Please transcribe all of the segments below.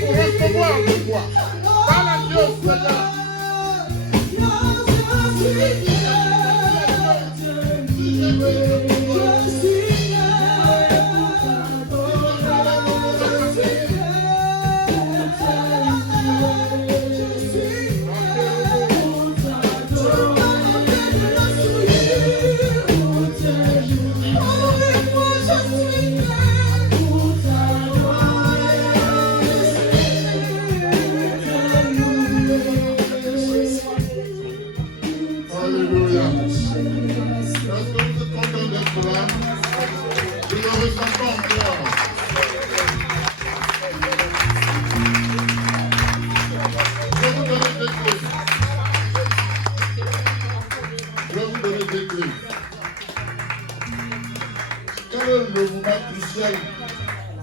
pour recevoir de toi. Parle à Dieu, Seigneur.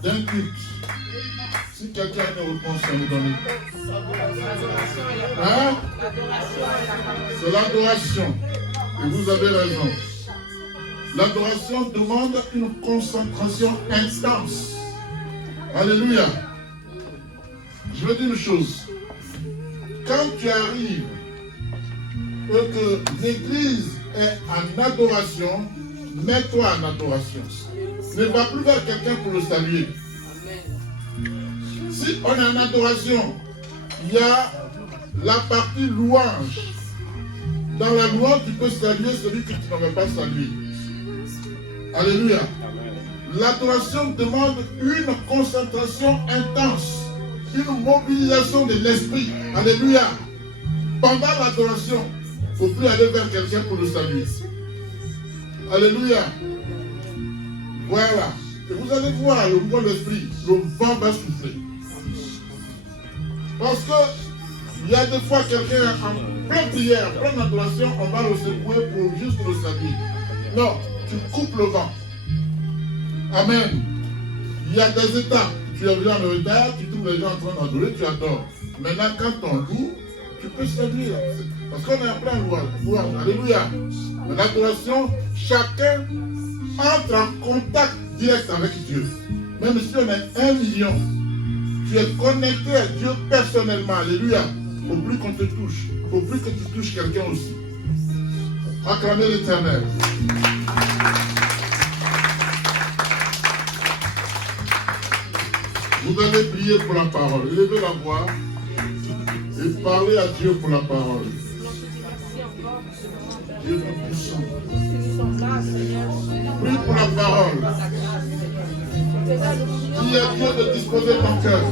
D'un culte. Si quelqu'un a une réponse à nous donner. Hein? C'est l'adoration. Et vous avez raison. L'adoration demande une concentration intense. Alléluia. Je veux dire une chose. Quand tu arrives et que l'église est en adoration, mets-toi en adoration. Ne va plus vers quelqu'un pour le saluer. Si on est en adoration, il y a la partie louange. Dans la louange, tu peux saluer celui que tu n'avais pas salué. Alléluia. L'adoration demande une concentration intense, une mobilisation de l'esprit. Alléluia. Pendant l'adoration, il ne faut plus aller vers quelqu'un pour le saluer. Alléluia. Voilà. Et vous allez voir le mouvement de l'esprit, le vent va souffler. Parce que il y a des fois quelqu'un en pleine prière, en pleine adoration, on va le secouer pour juste le saluer. Non, tu coupes le vent. Amen. Il y a des étapes. Tu es venu en retard, tu trouves les gens en train d'adorer, tu adores. Maintenant, quand on loue, tu peux saluer. Parce qu'on est en plein louange. Alléluia. L'adoration, chacun entre en contact direct avec Dieu. Même si on est 1 million, tu es connecté à Dieu personnellement. Alléluia. Il ne faut plus qu'on te touche. Il ne faut plus que tu touches quelqu'un aussi. Acclamez l'Éternel. Vous allez prier pour la parole. Levez la voix et parlez à Dieu pour la parole. Dieu est puissant. Prie pour la parole. Dis à Dieu de disposer ton cœur.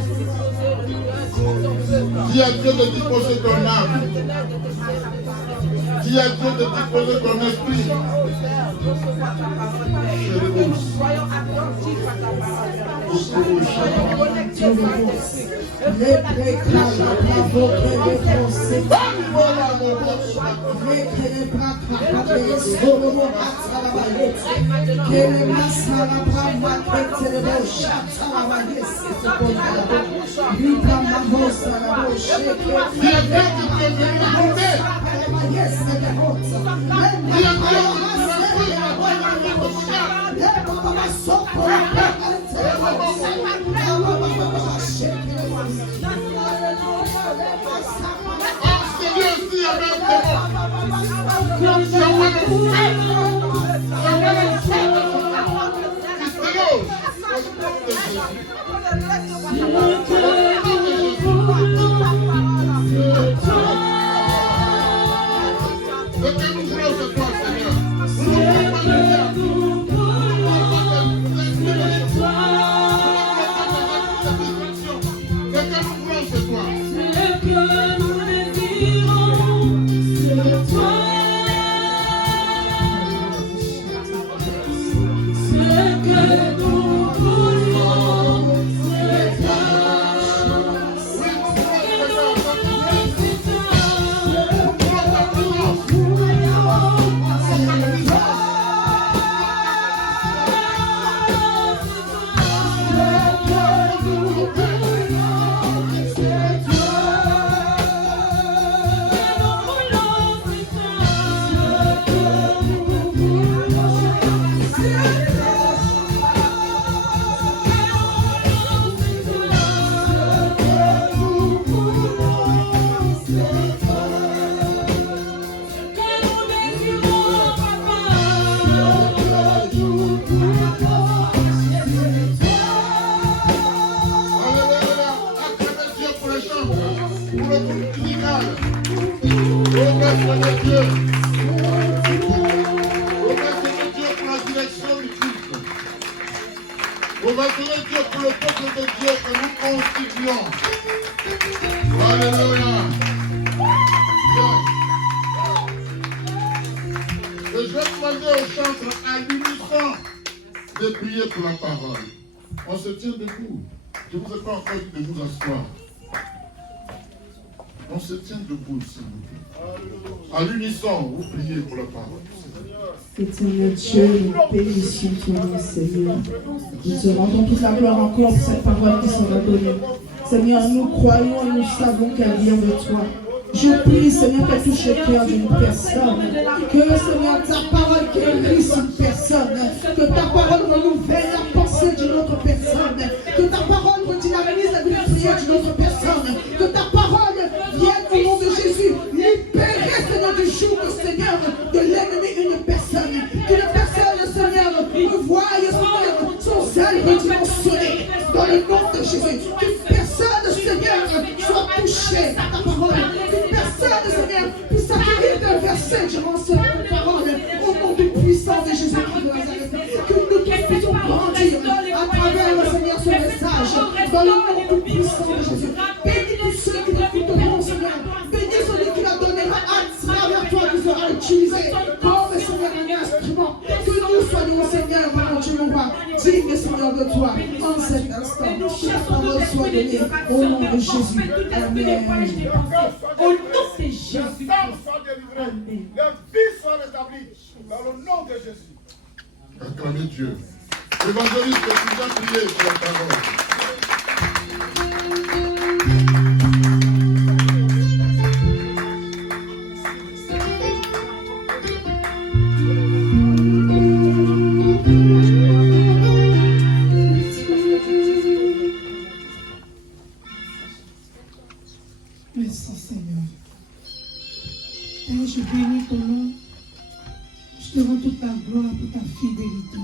Dis à Dieu de disposer ton âme. Dis à Dieu de disposer ton esprit. Soyons attentifs à ta parole. Dieu. Remerciez Dieu pour la direction du culte. Remerciez Dieu pour le peuple de Dieu que nous constituons. Alléluia. Et je vais demander aux chantres à l'unisson de prier pour la parole. On se tient debout. Je ne vous ai pas encore dit de vous asseoir. On se tient debout, s'il vous plaît. À l'unisson, vous priez pour la parole. Éternel Dieu, nous bénissons ton nom, Seigneur. Nous te rendons toute la gloire encore pour cette parole qui sera donnée. Seigneur, nous croyons et nous savons qu'elle vient de toi. Je prie, Seigneur, qu'elle touche le cœur d'une personne. Que, Seigneur, ta parole guérisse une personne. Que ta parole renouvelle la pensée d'une autre personne. Que ta parole redynamise la vie prière d'une autre personne. Que ta parole vienne au nom de Jésus libérer, Seigneur, du joug, Seigneur, de l'ennemi une personne. Que la personne, Seigneur, voie, Seigneur, son zèle redimensionné dans le nom de Jésus. Qu'une personne, Seigneur, soit touchée par ta parole. Qu'une personne, Seigneur, puisse s'acquérir d'un verset durant cette parole. Au nom du puissant de Jésus-Christ de Nazareth. Que nous puissions grandir à travers, Seigneur, ce message. Dans le nom du puissant de Jésus. Bénis tous ceux qui l'écouteront, Seigneur. Bénis celui qui la donnera à travers toi, qui sera utilisé comme, Seigneur, un instrument. Que nous soyons, Seigneur, mon Dieu, mon roi, dignes, Seigneur, de toi, en cet instant. Que la parole soit donnée au nom de Jésus. Amen. Au nom de Jésus. Les âmes soient délivrées. Les vies soient rétablies. Dans le nom de Jésus. Acclamez Dieu. Évangéliste, tu viens prier pour la parole. Merci Seigneur. Et je bénis ton nom. Je te rends toute la gloire pour ta fidélité.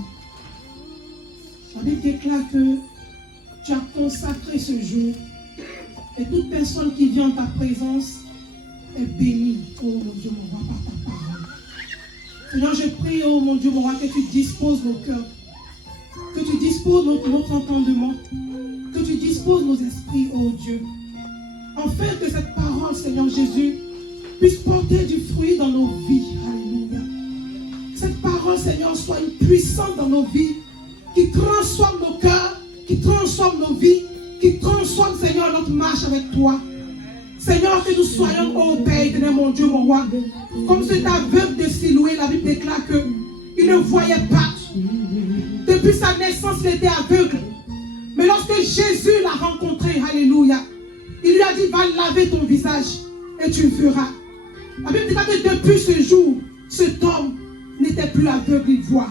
La Bible déclare que tu as consacré ce jour et toute personne qui vient en ta présence est bénie, oh mon Dieu mon roi, par ta parole. Seigneur, je prie, oh mon Dieu mon roi, que tu disposes nos cœurs, que tu disposes notre entendement, que tu disposes nos esprits, oh Dieu. Afin que cette parole, Seigneur Jésus, puisse porter du fruit dans nos vies. Alléluia. Cette parole, Seigneur, soit une puissance dans nos vies, qui transforme nos cœurs, qui transforme nos vies, qui transforme, Seigneur, notre marche avec toi. Seigneur, que nous soyons, ô Père éternel, mon Dieu, mon roi, comme cet aveugle de Siloué, la Bible déclare qu'il ne voyait pas. Depuis sa naissance, il était aveugle. Mais lorsque Jésus l'a rencontré, alléluia, il lui a dit, va laver ton visage et tu verras. La Bible dit que depuis ce jour, cet homme n'était plus aveugle, il voit.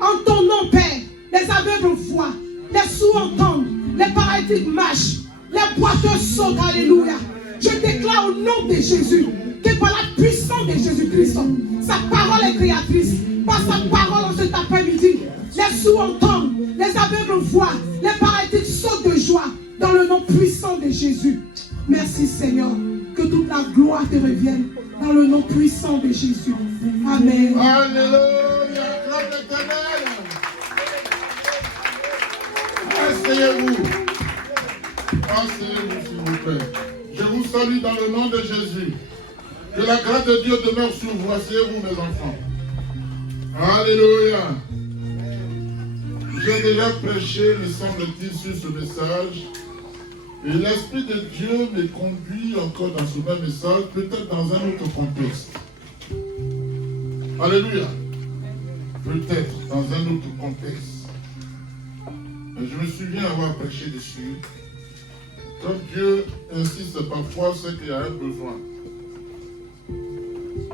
En ton nom, Père, les aveugles voient, les sourds entendent, les paralytiques marchent, les boiteux sautent, alléluia. Je déclare au nom de Jésus que par la puissance de Jésus-Christ, sa parole est créatrice. Par sa parole en cet après-midi, les sourds entendent, les aveugles voient, les paralytiques sautent de joie. Dans le nom puissant de Jésus. Merci Seigneur. Que toute la gloire te revienne. Dans le nom puissant de Jésus. Amen. Alléluia. Gloire l'éternel. Asseyez-vous. Asseyez-vous, s'il vous plaît. Je vous salue dans le nom de Jésus. Que la grâce de Dieu demeure sur vous. Asseyez-vous, mes enfants. Alléluia. J'ai déjà prêché, me semble-t-il, sur ce message. Et l'Esprit de Dieu me conduit encore dans ce même message, peut-être dans un autre contexte. Alléluia. Peut-être dans un autre contexte. Mais je me souviens avoir prêché dessus. Quand Dieu insiste parfois, c'est qu'il y a un besoin.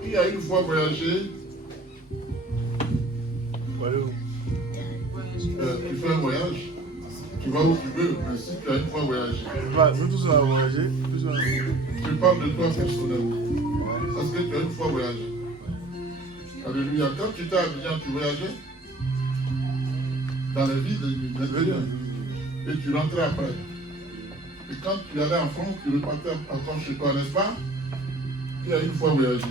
Qui a une fois voyagé, tu fais un voyage, tu vas où tu veux, mais si tu as une fois voyagé. Nous tous allons voyager. Je parle de toi personnellement. Parce que tu as une fois voyagé. Alléluia. Quand tu étais à Abidjan, tu voyageais dans la ville de l'intérieur. Et tu rentrais après. Et quand tu allais en France, tu repartais encore chez toi, n'est-ce pas? Tu as une fois voyagé.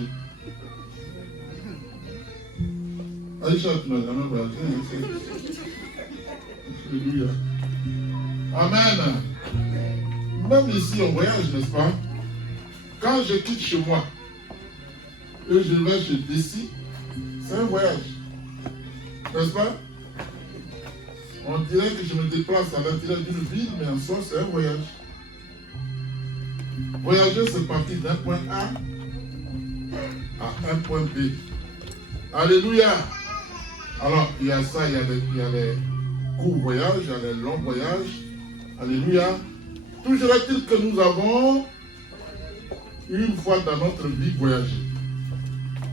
Aïcha, tu n'as jamais voyagé. Alléluia. Amen. Même ici, on voyage, n'est-ce pas? Quand je quitte chez moi et je vais chez Dessy, c'est un voyage. N'est-ce pas? On dirait que je me déplace à l'intérieur d'une ville, mais en soi, c'est un voyage. Voyager, c'est partir d'un point A à un point B. Alléluia. Alors, il y a ça, il y a les courts voyages, il y a les longs voyages. Alléluia. Toujours est-il que nous avons une fois dans notre vie voyagé.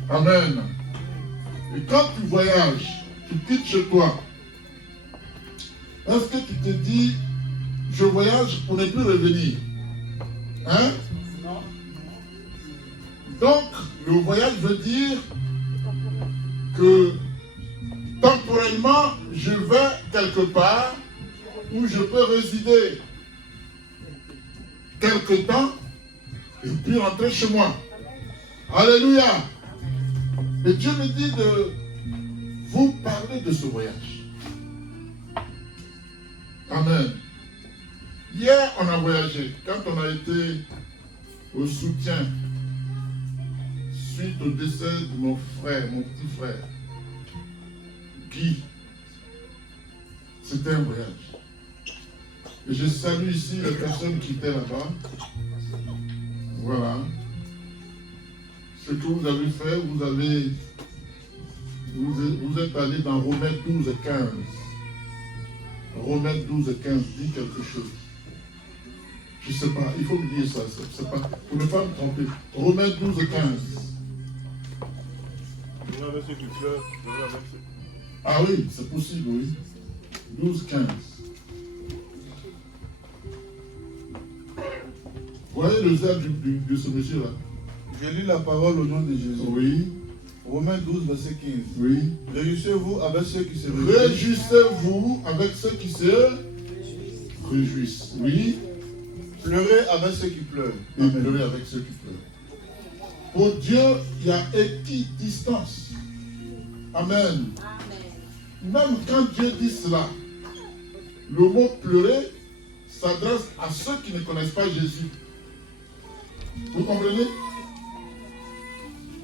Amen. Et quand tu voyages, tu quittes chez toi, est-ce que tu te dis, je voyage pour ne plus revenir? Hein? Non. Donc, le voyage veut dire que temporellement, je vais quelque part où je peux résider quelque temps et puis rentrer chez moi. Alléluia. Et Dieu me dit de vous parler de ce voyage. Amen. Hier, on a voyagé. Quand on a été au soutien suite au décès de mon frère, mon petit frère, Guy, c'était un voyage. Et je salue ici les personnes qui étaient là-bas. Voilà. Ce que vous avez fait, vous êtes allé dans Romains 12 et 15. Romains 12 et 15 dit quelque chose. Je ne sais pas, il faut me dire ça. C'est pas, pour ne pas me tromper. Romains 12 et 15. Avec ceux qui pleurent, avec ceux... Ah oui, c'est possible, oui. 12, 15. Vous voyez le zèle de ce monsieur-là? Je lis la parole au nom de Jésus. Oui. Romains 12, verset 15. Oui. Réjouissez-vous avec ceux qui se réjouissent. Réjouissez-vous avec ceux qui se réjouissent. Oui. Pleurez avec ceux qui pleurent. Et pleurez avec ceux qui pleurent. Pour Dieu, il y a équidistance. Amen. Même quand Dieu dit cela, le mot pleurer s'adresse à ceux qui ne connaissent pas Jésus. Vous comprenez?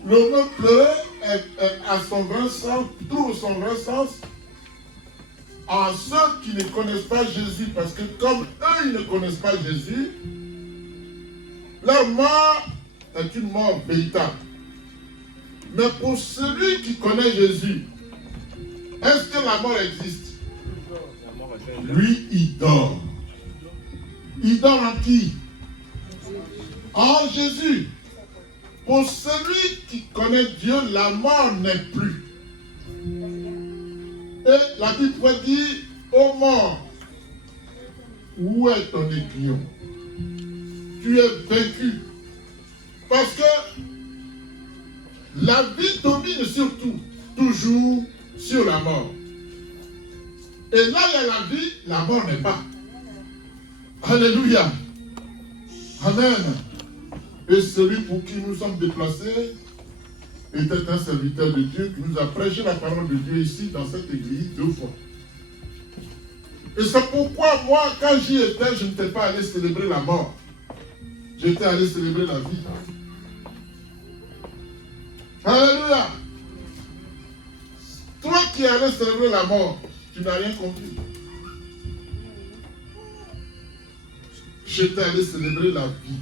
Le mot pleurer a son vrai sens, trouve son vrai sens en ceux qui ne connaissent pas Jésus. Parce que comme eux, ils ne connaissent pas Jésus, leur mort est une mort véritable. Mais pour celui qui connaît Jésus, est-ce que la mort existe? Lui, il dort. Il dort en qui? En Jésus. Pour celui qui connaît Dieu, la mort n'est plus. Et la Bible dit, ô mort, où est ton aiguillon? Tu es vaincu. Parce que la vie domine sur tout, toujours sur la mort. Et là, il y a la vie, la mort n'est pas. Alléluia. Amen. Et celui pour qui nous sommes déplacés était un serviteur de Dieu qui nous a prêché la parole de Dieu ici dans cette église 2 fois. Et c'est pourquoi moi, quand j'y étais, je n'étais pas allé célébrer la mort. J'étais allé célébrer la vie. Alléluia. Toi qui allais célébrer la mort, tu n'as rien compris. J'étais allé célébrer la vie.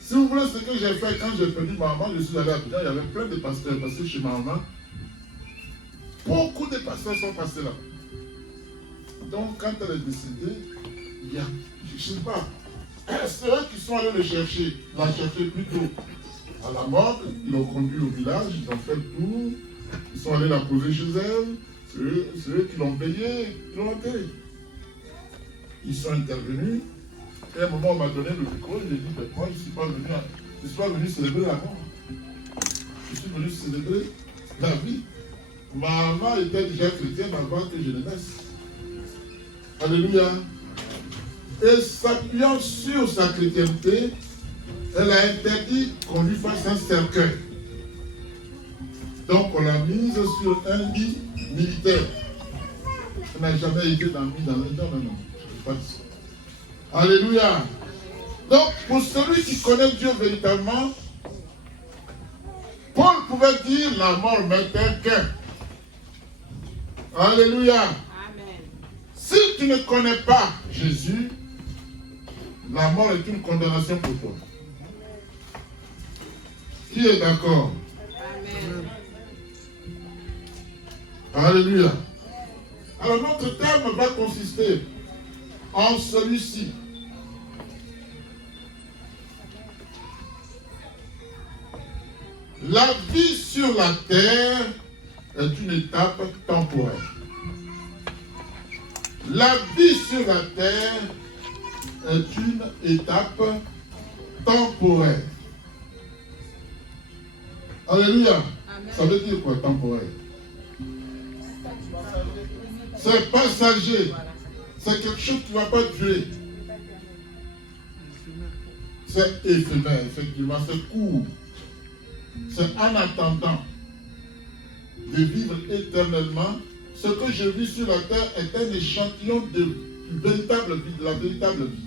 Si vous voulez ce que j'ai fait quand j'ai perdu ma maman, je suis allé à Abidjan, il y avait plein de pasteurs passés chez ma maman. Beaucoup de pasteurs sont passés là. Donc quand elle est décédée, il y a, je ne sais pas, c'est eux qui sont allés la chercher plutôt à la mort, ils l'ont conduit au village, ils ont fait le tour, ils sont allés la poser chez elle, c'est eux qui l'ont payé, qui l'ont enterré. Ils sont intervenus. Et à un moment, on m'a donné le micro, j'ai dit, moi, je ne suis pas venu célébrer la mort. Je suis venu célébrer la vie. Ma maman était déjà chrétienne avant que je ne naisse. Alléluia. Et s'appuyant sur sa chrétienté, elle a interdit qu'on lui fasse un cercueil. Donc on l'a mise sur un lit militaire. Elle n'a jamais été mis dans le... Non. Pas de ça. Alléluia. Donc pour celui qui connaît Dieu véritablement, Paul pouvait dire la mort m'était qu'un. Alléluia. Amen. Si tu ne connais pas Jésus, la mort est une condamnation pour toi. Qui est d'accord? Amen. Alléluia. Alors notre thème va consister en celui-ci. La vie sur la terre est une étape temporaire. La vie sur la terre est une étape temporaire. Alléluia. Ça veut dire quoi, temporaire? C'est passager. C'est quelque chose qui ne va pas durer. C'est éphémère, effectivement, c'est court. C'est en attendant de vivre éternellement. Ce que je vis sur la terre est un échantillon de véritable vie, de la véritable vie.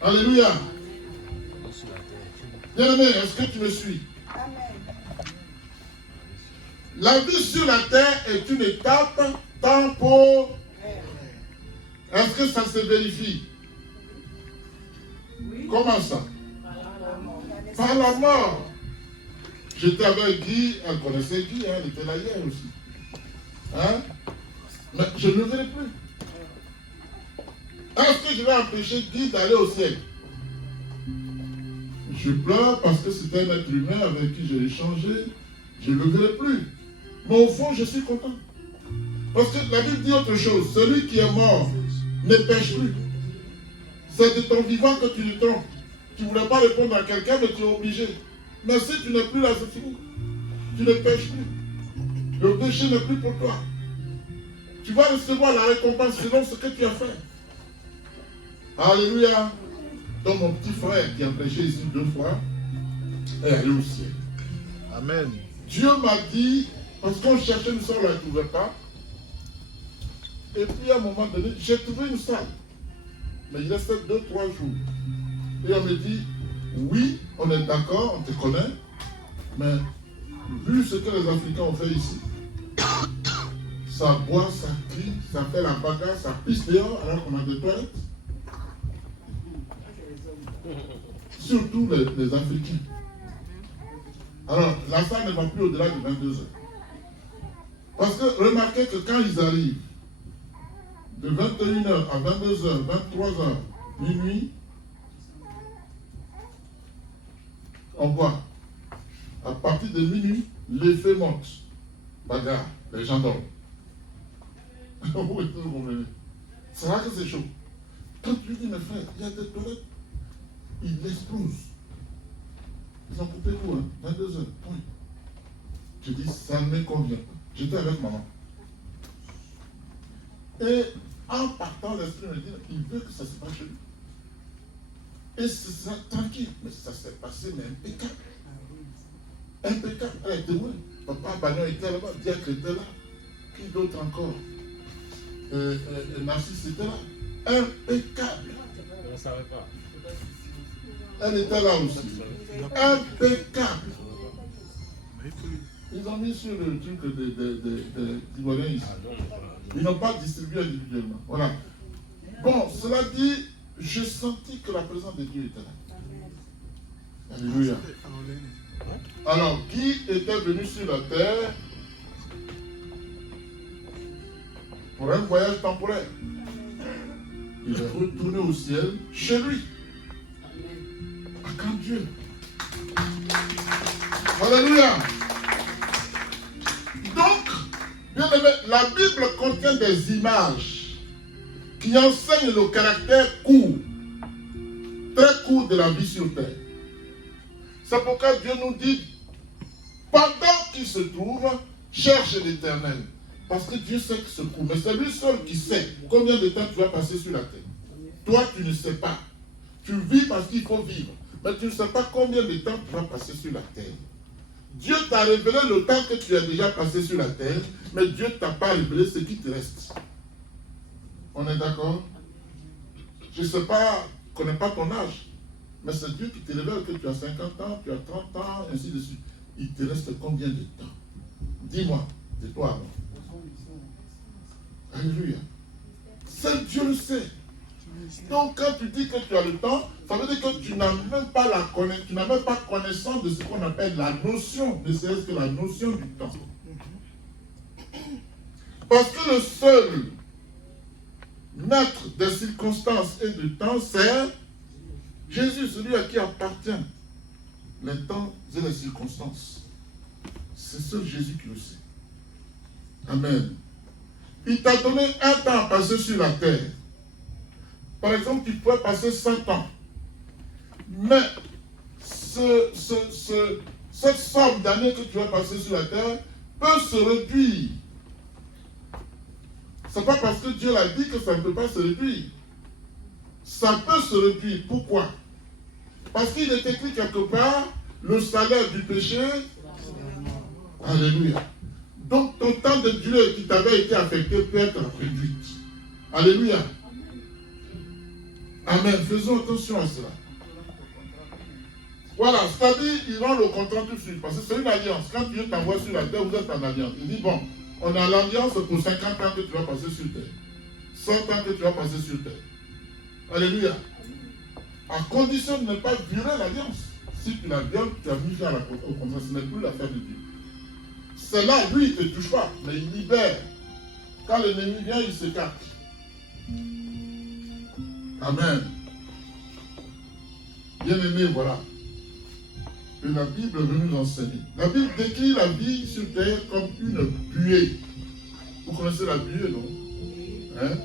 Alléluia. Bien-aimé, est-ce que tu me suis? La vie sur la terre est une étape temporaire. Est-ce que ça se vérifie? Comment ça? Par la mort. J'étais avec Guy, elle connaissait Guy, elle était là hier aussi. Hein? Mais je ne le verrai plus. Est-ce que je vais empêcher Guy d'aller au ciel? Je pleure parce que c'était un être humain avec qui j'ai échangé. Je ne le verrai plus. Mais au fond, je suis content. Parce que la Bible dit autre chose. Celui qui est mort ne pêche plus. C'est de ton vivant que tu le trompes. Tu ne voulais pas répondre à quelqu'un, mais tu es obligé. Mais si tu n'es plus là, c'est fini. Tu ne pêches plus. Le péché n'est plus pour toi. Tu vas recevoir la récompense selon ce que tu as fait. Alléluia. Donc mon petit frère qui a prêché ici 2 fois est allé au ciel. Amen. Dieu m'a dit, parce qu'on cherchait une salle, on ne la trouvait pas. Et puis à un moment donné, j'ai trouvé une salle. Mais il restait 2-3 jours. Et on me dit, oui, on est d'accord, on te connaît, mais vu ce que les Africains ont fait ici, ça boit, ça crie, ça fait la bagarre, ça pisse dehors alors qu'on a des toilettes. Surtout les Africains. Alors, la salle ne va plus au-delà de 22 heures. Parce que remarquez que quand ils arrivent, de 21h à 22h, 23h, minuit, on boit. À partir de minuit, l'effet monte. Bagarre, les gens dorment. C'est là que c'est chaud. Quand tu lui dis, mes frères, il y a des toilettes, il explose. Ils ont coupé tout, hein, 22 heures, point. Je dis, ça ne me convient pas. J'étais avec maman. Et en partant, l'esprit me dit, il veut que ça se passe chez lui. Et c'est ça, tranquille. Mais ça s'est passé, mais impeccable. Impeccable. Elle était où? Papa Bagnon était là-bas, Diacre était là. Qui d'autre encore? Narcisse était là. Impeccable. Je ne savais pas. Elle était là aussi. Impeccable. Ils ont mis sur le truc des Ivoiriens ici. Ils n'ont pas distribué individuellement. Voilà. Bon, cela dit, j'ai senti que la présence de Dieu était là. Alléluia. Alors, qui était venu sur la terre pour un voyage temporaire? Il est retourné au ciel chez lui. À quand Dieu? Alléluia. Donc, bien aimé, la Bible contient des images qui enseignent le caractère court, très court de la vie sur terre. C'est pourquoi Dieu nous dit, pendant qu'il se trouve, cherche l'Éternel. Parce que Dieu sait que ce court, mais c'est lui seul qui sait combien de temps tu vas passer sur la terre. Toi, tu ne sais pas. Tu vis parce qu'il faut vivre. Mais tu ne sais pas combien de temps tu vas passer sur la terre. Dieu t'a révélé le temps que tu as déjà passé sur la terre, mais Dieu ne t'a pas révélé ce qui te reste. On est d'accord? Je ne sais pas, je ne connais pas ton âge, mais c'est Dieu qui te révèle que tu as 50 ans, tu as 30 ans, ainsi de suite. Il te reste combien de temps? Dis-moi, c'est toi avant. Alléluia. Seul Dieu le sait. Donc quand tu dis que tu as le temps, ça veut dire que tu n'as même pas connaissance de ce qu'on appelle la notion, ne serait-ce que la notion du temps. Parce que le seul maître des circonstances et du temps, c'est Jésus, celui à qui appartient les temps et les circonstances. C'est seul Jésus qui le sait. Amen. Il t'a donné un temps à passer sur la terre. Par exemple, tu pourrais passer 100 ans. Mais cette somme d'années que tu vas passer sur la terre peut se réduire. Ce n'est pas parce que Dieu l'a dit que ça ne peut pas se réduire. Ça peut se réduire. Pourquoi? Parce qu'il est écrit quelque part, le salaire du péché. Alléluia. Donc ton temps de durée qui t'avait été affecté peut être réduit. Alléluia. Amen. Faisons attention à cela. Voilà, c'est-à-dire, ils rend le contrat tout de suite. Parce que c'est une alliance. Quand Dieu t'envoie sur la terre, vous êtes en alliance. Il dit, bon, on a l'alliance pour 50 ans que tu vas passer sur terre. 100 ans que tu vas passer sur terre. Alléluia. À condition de ne pas violer l'alliance. Si tu la violes, tu as mis à la au contrat. Ce n'est plus l'affaire de Dieu. C'est là, lui, il ne te touche pas, mais il libère. Quand l'ennemi vient, il s'écarte. Amen. Bien-aimé, voilà. Et la Bible veut nous enseigner. La Bible décrit la vie sur terre comme une buée. Vous connaissez la buée, non? Hein?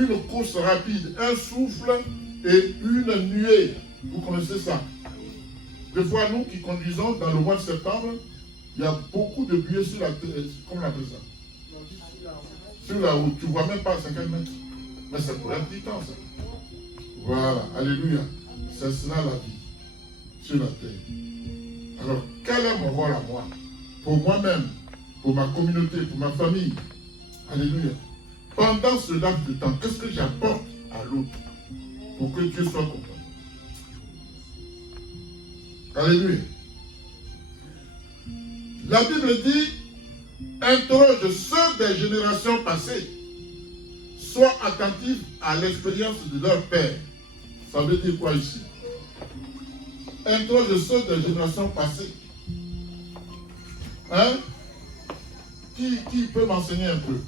Une course rapide, un souffle et une nuée. Vous connaissez ça? Des fois, nous qui conduisons dans le mois de septembre, il y a beaucoup de buées sur la terre. Comment on appelle ça? Sur la route. Tu ne vois même pas à 50 mètres. Mais c'est pour un petit temps, ça. Voilà. Alléluia. C'est cela la vie sur la terre. Alors, quel est mon rôle à moi? Pour moi-même, pour ma communauté, pour ma famille. Alléluia. Pendant ce laps de temps, qu'est-ce que j'apporte à l'autre pour que Dieu soit content? Alléluia. La Bible dit, interroge ceux des générations passées. Sois attentif à l'expérience de leur père. Ça veut dire quoi ici? Interroge ceux des générations passées. Hein? Qui peut m'enseigner un peu?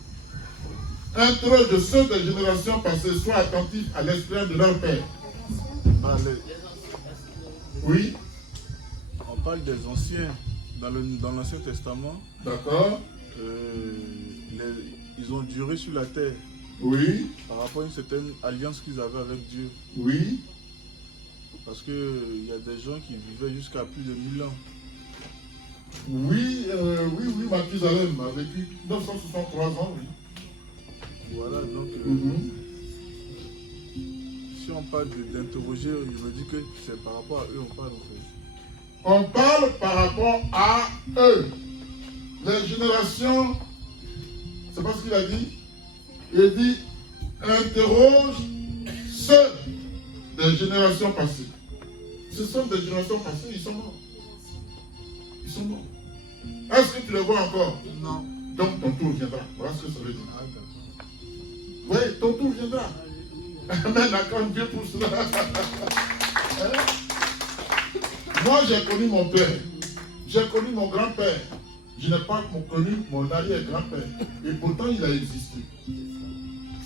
Interroge ceux des générations passées. Sois attentif à l'expérience de leur père. Oui? On parle des anciens. Dans l'Ancien Testament, d'accord. Ils ont duré sur la terre. Oui. Par rapport à une certaine alliance qu'ils avaient avec Dieu. Oui. Parce qu'il y a des gens qui vivaient jusqu'à plus de 1000 ans. Oui, Mathusalem a vécu 963 ans, oui. Voilà, donc si on parle d'interroger, je me dis que c'est par rapport à eux on parle en fait. On parle par rapport à eux. Les générations, c'est pas ce qu'il a dit. Il dit, interroge ceux des générations passées. Ce sont des générations passées, ils sont morts. Ils sont morts. Est-ce que tu les vois encore? Non. Donc ton tour viendra. Voilà ce que ça veut dire. Oui, ton tour viendra. Amen, accorde Dieu pour cela. Hein? Moi, j'ai connu mon père, j'ai connu mon grand-père, je n'ai pas connu mon arrière-grand-père, et pourtant il a existé.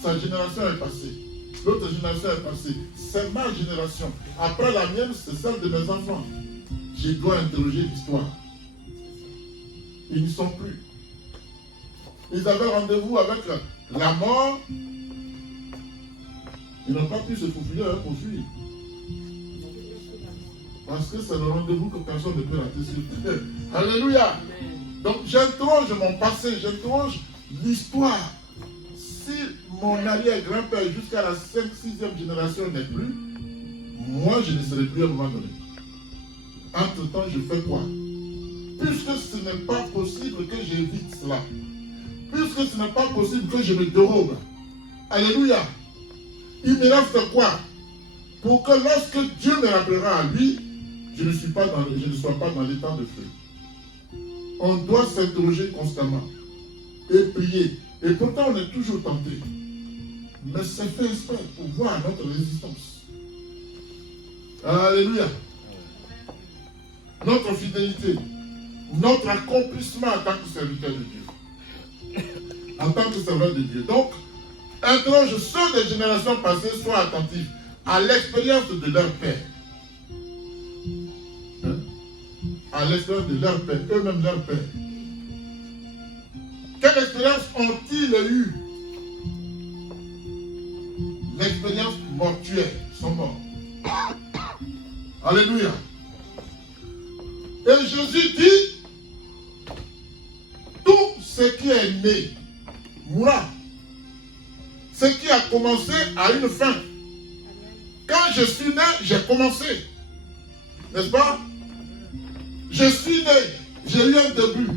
Sa génération est passée, l'autre génération est passée, c'est ma génération. Après la mienne, c'est celle de mes enfants. Je dois interroger l'histoire. Ils n'y sont plus. Ils avaient rendez-vous avec la mort, ils n'ont pas pu se faufiler pour fuir. Parce que c'est le rendez-vous que personne ne peut rater sur terre. Alléluia. Donc j'interroge mon passé, j'interroge l'histoire. Si mon arrière-grand-père jusqu'à la 5e, 6e génération n'est plus, moi je ne serai plus à un moment donné. Entre-temps, je fais quoi? puisque ce n'est pas possible que j'évite cela, puisque ce n'est pas possible que je me dérobe, alléluia, il me reste quoi? Pour que lorsque Dieu me rappellera à lui, je ne sois pas dans l'état de feu. On doit s'interroger constamment et prier. Et pourtant, on est toujours tenté. Mais c'est fait exprès pour voir notre résistance. Alléluia. Notre fidélité, notre accomplissement en tant que serviteur de Dieu. En tant que serviteur de Dieu. Donc, interroge ceux des générations passées, soient attentifs à l'expérience de leur père. Hein? À l'expérience de leur père, eux-mêmes leur père. Quelle expérience ont-ils eu? L'expérience mortuaire, ils sont morts. Alléluia. Et Jésus dit, tout ce qui est né mourra. Ce qui a commencé a une fin. Quand je suis né, j'ai commencé. N'est-ce pas? Je suis né, j'ai eu un début.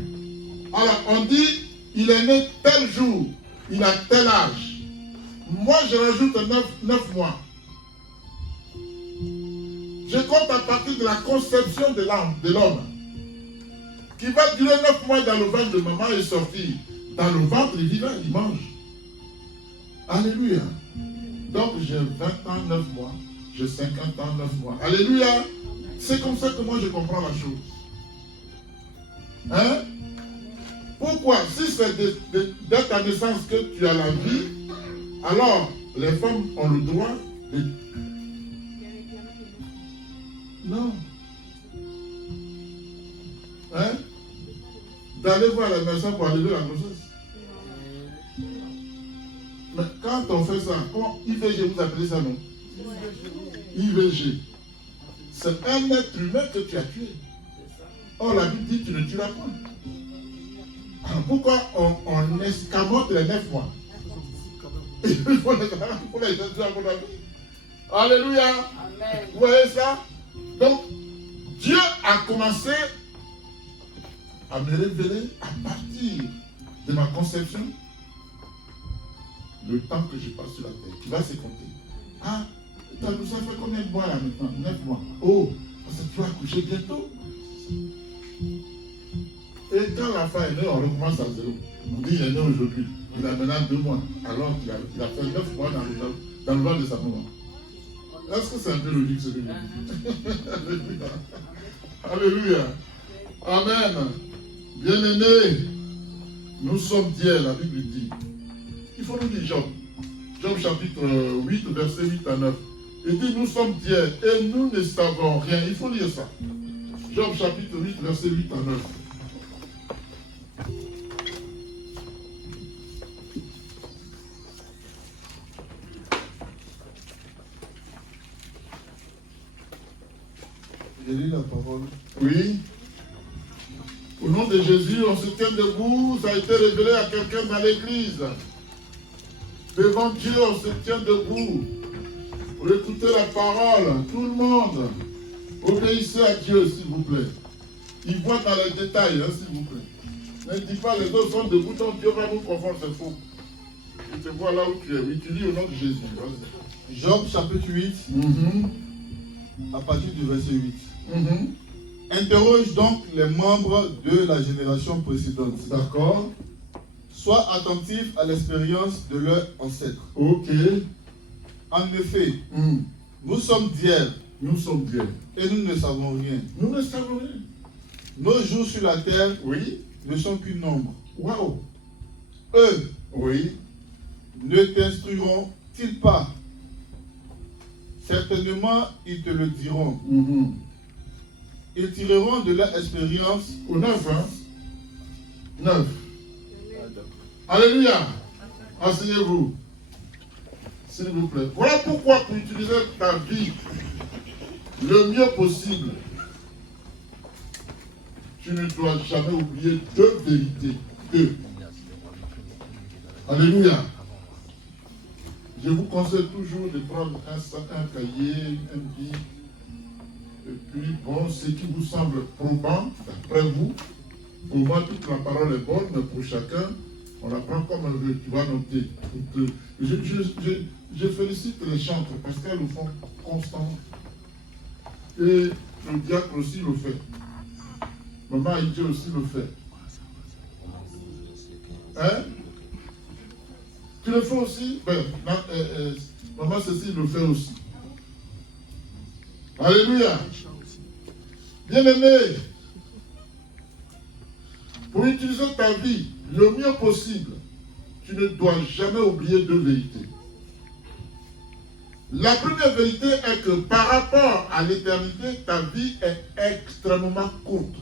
Alors on dit, il est né tel jour, il a tel âge. Moi, je rajoute 9 mois. Je compte à partir de la conception de l'homme, qui va durer 9 mois dans le ventre de maman et sortir. Dans le ventre, il vit, il mange. Alléluia. Donc, j'ai 20 ans, 9 mois. J'ai 50 ans, 9 mois. Alléluia. C'est comme ça que moi, je comprends la chose. Hein? Pourquoi? Si c'est dès ta naissance que tu as la vie, alors les femmes ont le droit de... Non. Hein? D'aller voir la médecin pour enlever la grossesse. Mais quand on fait ça, comment IVG, vous appelez ça, non? IVG. C'est un être humain que tu as tué. Or, la Bible dit que tu ne tueras pas. Alors, pourquoi on escamote les 9 mois? Il faut les tuer à mon avis. Alléluia. Amen. Vous voyez ça? Donc, Dieu a commencé à me révéler à partir de ma conception le temps que je passe sur la terre. Tu vas se compter. Ah, ça fait combien de mois là maintenant? 9 mois. Oh, parce que tu vas accoucher bientôt. Et quand l'enfant est né, on recommence à zéro. On dit il est né aujourd'hui. Il a maintenant 2 mois. Alors qu'il a fait 9 mois dans le ventre de sa maman. Est-ce que c'est un peu logique ce que je dis? Alléluia. Alléluia. Amen. Bien-aimés, nous sommes d'hier, la Bible dit. Il faut nous dire Job. Job chapitre 8, verset 8 à 9. Il dit, nous sommes d'hier et nous ne savons rien. Il faut lire ça. Job chapitre 8, verset 8 à 9. Je lis la parole. Oui. Au nom de Jésus, on se tient debout. Ça a été révélé à quelqu'un dans l'église. Devant Dieu, on se tient debout. Pour écouter la parole. Tout le monde. Obéissez à Dieu, s'il vous plaît. Il voit dans les détails, hein, s'il vous plaît. Ne dis pas les autres sont debout, donc Dieu va nous confondre, c'est faux. Il te voit là où tu es. Oui, tu lis au nom de Jésus. Vas-y. Job chapitre 8, à partir du verset 8. Interroge donc les membres de la génération précédente. D'accord. Sois attentif à l'expérience de leurs ancêtres. Ok. En effet, nous sommes d'hier. Nous sommes d'hier. Et nous ne savons rien. Nous ne savons rien. Nos jours sur la terre, Oui. ne sont qu'une ombre. Waouh. Eux, Oui. ne t'instruiront-ils pas? Certainement, ils te le diront. Ils tireront de leur expérience. Au 9, hein? 9. Alléluia. Enseignez-vous. S'il vous plaît. Voilà pourquoi pour utiliser ta vie le mieux possible, tu ne dois jamais oublier 2 vérités. 2. Alléluia. Je vous conseille toujours de prendre un cahier, un bic, Et puis, bon, ce qui vous semble probant, d'après vous, pour moi, toute la parole est bonne, mais pour chacun, on la prend comme on veut. Tu vas noter. Je félicite les chantres parce qu'elles le font constamment. Et le diacre aussi le fait. Maman Aïdje aussi le fait. Hein? Tu le fais aussi? Ben, maman Cécile le fait aussi. Alléluia. Bien-aimé, pour utiliser ta vie le mieux possible, tu ne dois jamais oublier deux vérités. La première vérité est que par rapport à l'éternité, ta vie est extrêmement courte.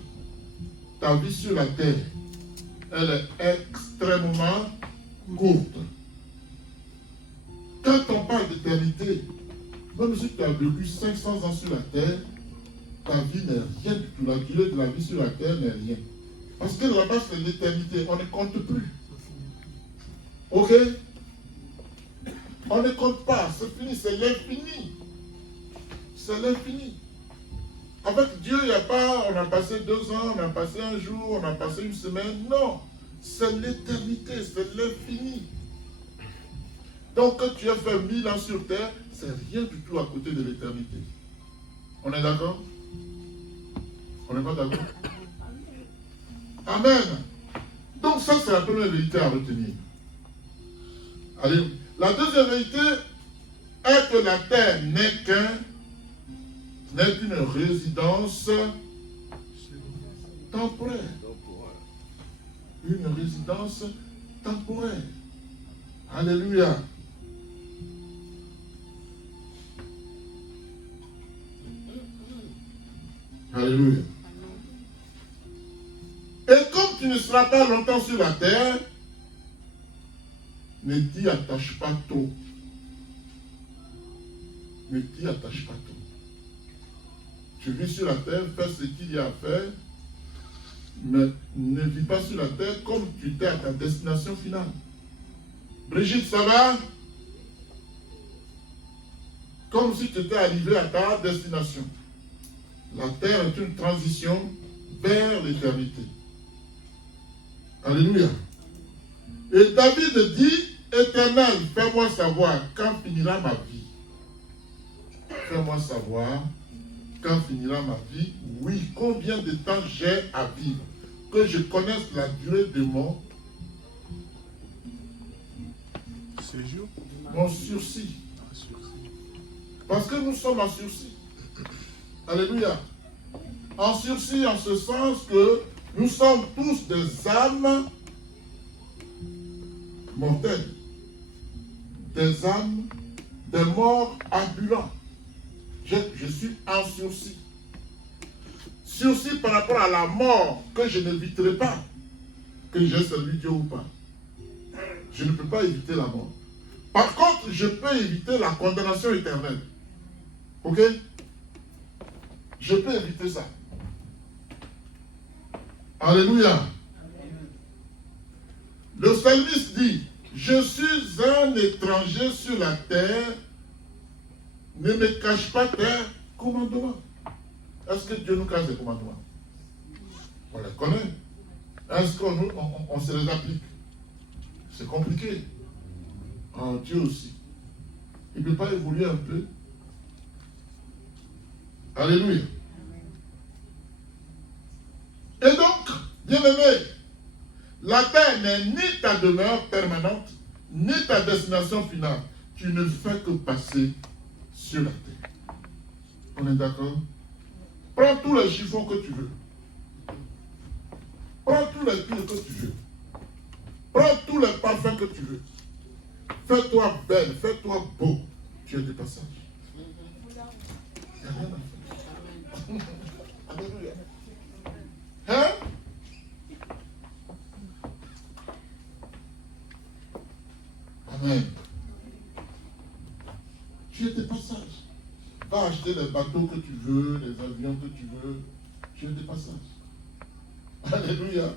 Ta vie sur la terre, elle est extrêmement courte. Quand on parle d'éternité, même si tu as vécu 500 ans sur la terre, ta vie n'est rien du tout. La durée de la vie sur la terre n'est rien. Parce que là-bas, c'est l'éternité. On ne compte plus. Ok? On ne compte pas. C'est fini. C'est l'infini. C'est l'infini. Avec Dieu, il n'y a pas, on a passé 2 ans, on a passé un jour, on a passé une semaine. Non. C'est l'éternité. C'est l'infini. Donc, quand tu as fait 1000 ans sur terre, c'est rien du tout à côté de l'éternité. On est d'accord? On n'est pas d'accord? Amen. Donc ça, c'est la première vérité à retenir. Allez. La deuxième vérité est que la terre n'est qu'une résidence temporaire. Une résidence temporaire. Alléluia. Alléluia. Et comme tu ne seras pas longtemps sur la terre, ne t'y attache pas trop. Ne t'y attache pas trop. Tu vis sur la terre, fais ce qu'il y a à faire, mais ne vis pas sur la terre comme tu étais à ta destination finale. Brigitte, ça va? Comme si tu étais arrivé à ta destination. La terre est une transition vers l'éternité. Alléluia. Et David dit, Éternel, fais-moi savoir quand finira ma vie. Fais-moi savoir quand finira ma vie. Oui, combien de temps j'ai à vivre. Que je connaisse la durée de mon séjour. Mon sursis. Parce que nous sommes en sursis. Alléluia. En sursis, en ce sens que nous sommes tous des âmes mortelles. Des âmes, des morts ambulants. Je suis en sursis. Sursis par rapport à la mort que je n'éviterai pas. Que j'ai servi Dieu ou pas. Je ne peux pas éviter la mort. Par contre, je peux éviter la condamnation éternelle. Ok? Je peux éviter ça. Alléluia. Le psalmiste dit, je suis un étranger sur la terre, ne me cache pas tes commandements. Est-ce que Dieu nous cache des commandements? On les connaît. Est-ce qu'on se les applique? C'est compliqué. En Dieu aussi. Il ne peut pas évoluer un peu. Alléluia. Et donc, bien-aimé, la terre n'est ni ta demeure permanente, ni ta destination finale. Tu ne fais que passer sur la terre. On est d'accord? Prends tous les chiffons que tu veux. Prends tous les pires que tu veux. Prends tous les parfums que tu veux. Fais-toi belle, fais-toi beau. Tu es de passage. Il n'y a rien à faire. Alléluia. Hein? Amen. Tu es de passage. Va acheter les bateaux que tu veux, les avions que tu veux. Tu es de passage. Alléluia.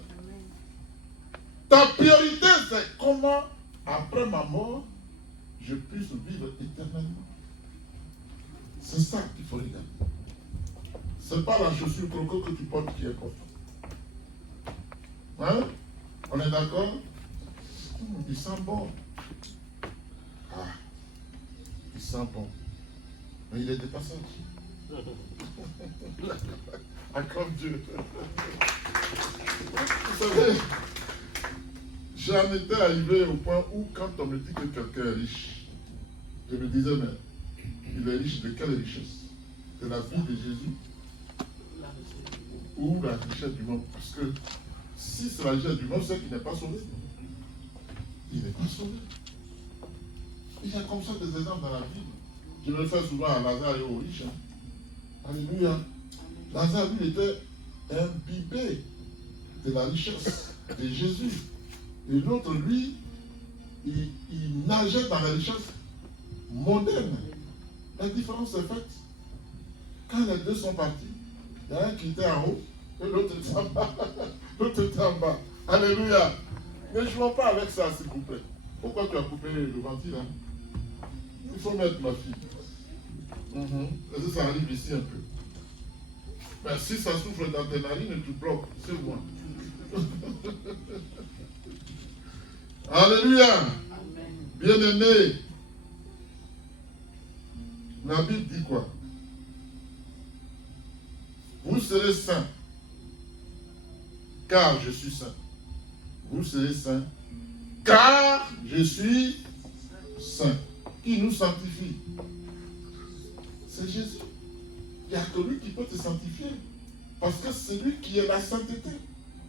Ta priorité, c'est comment, après ma mort, je puisse vivre éternellement. C'est ça qu'il faut regarder. c'est pas la chaussure croco que tu portes qui est important. Hein? On est d'accord? Il sent bon. Ah, il sent bon. Mais il est de passage. Acclame Dieu. Vous savez, j'en étais arrivé au point où quand on me dit que quelqu'un est riche, je me disais, mais il est riche de quelle richesse? De la vie de Jésus? Ou la richesse du monde? Parce que si c'est la richesse du monde, c'est qu'il n'est pas sauvé. Il n'est pas sauvé. Il y a comme ça des exemples dans la Bible. Je le fais souvent à Lazare et aux riches. Hein. Alléluia. Lazare, lui, était imbibé de la richesse de Jésus. Et l'autre, lui, il nageait dans la richesse mondaine. La différence est faite. Quand les deux sont partis, il y a un qui était en haut et l'autre était en bas. L'autre était en bas. Alléluia. Ne jouons pas avec ça, s'il vous plaît. Pourquoi tu as coupé le ventil là? Il faut mettre ma fille. Parce que ça arrive ici un peu. Mais si ça souffle dans tes narines et tu bloques, c'est moi. Alléluia. Bien-aimé. La Bible dit quoi? Vous serez saints, car je suis saint. Vous serez saints, car je suis saint. Qui nous sanctifie? C'est Jésus. Il n'y a que lui qui peut te sanctifier. Parce que c'est lui qui est la sainteté.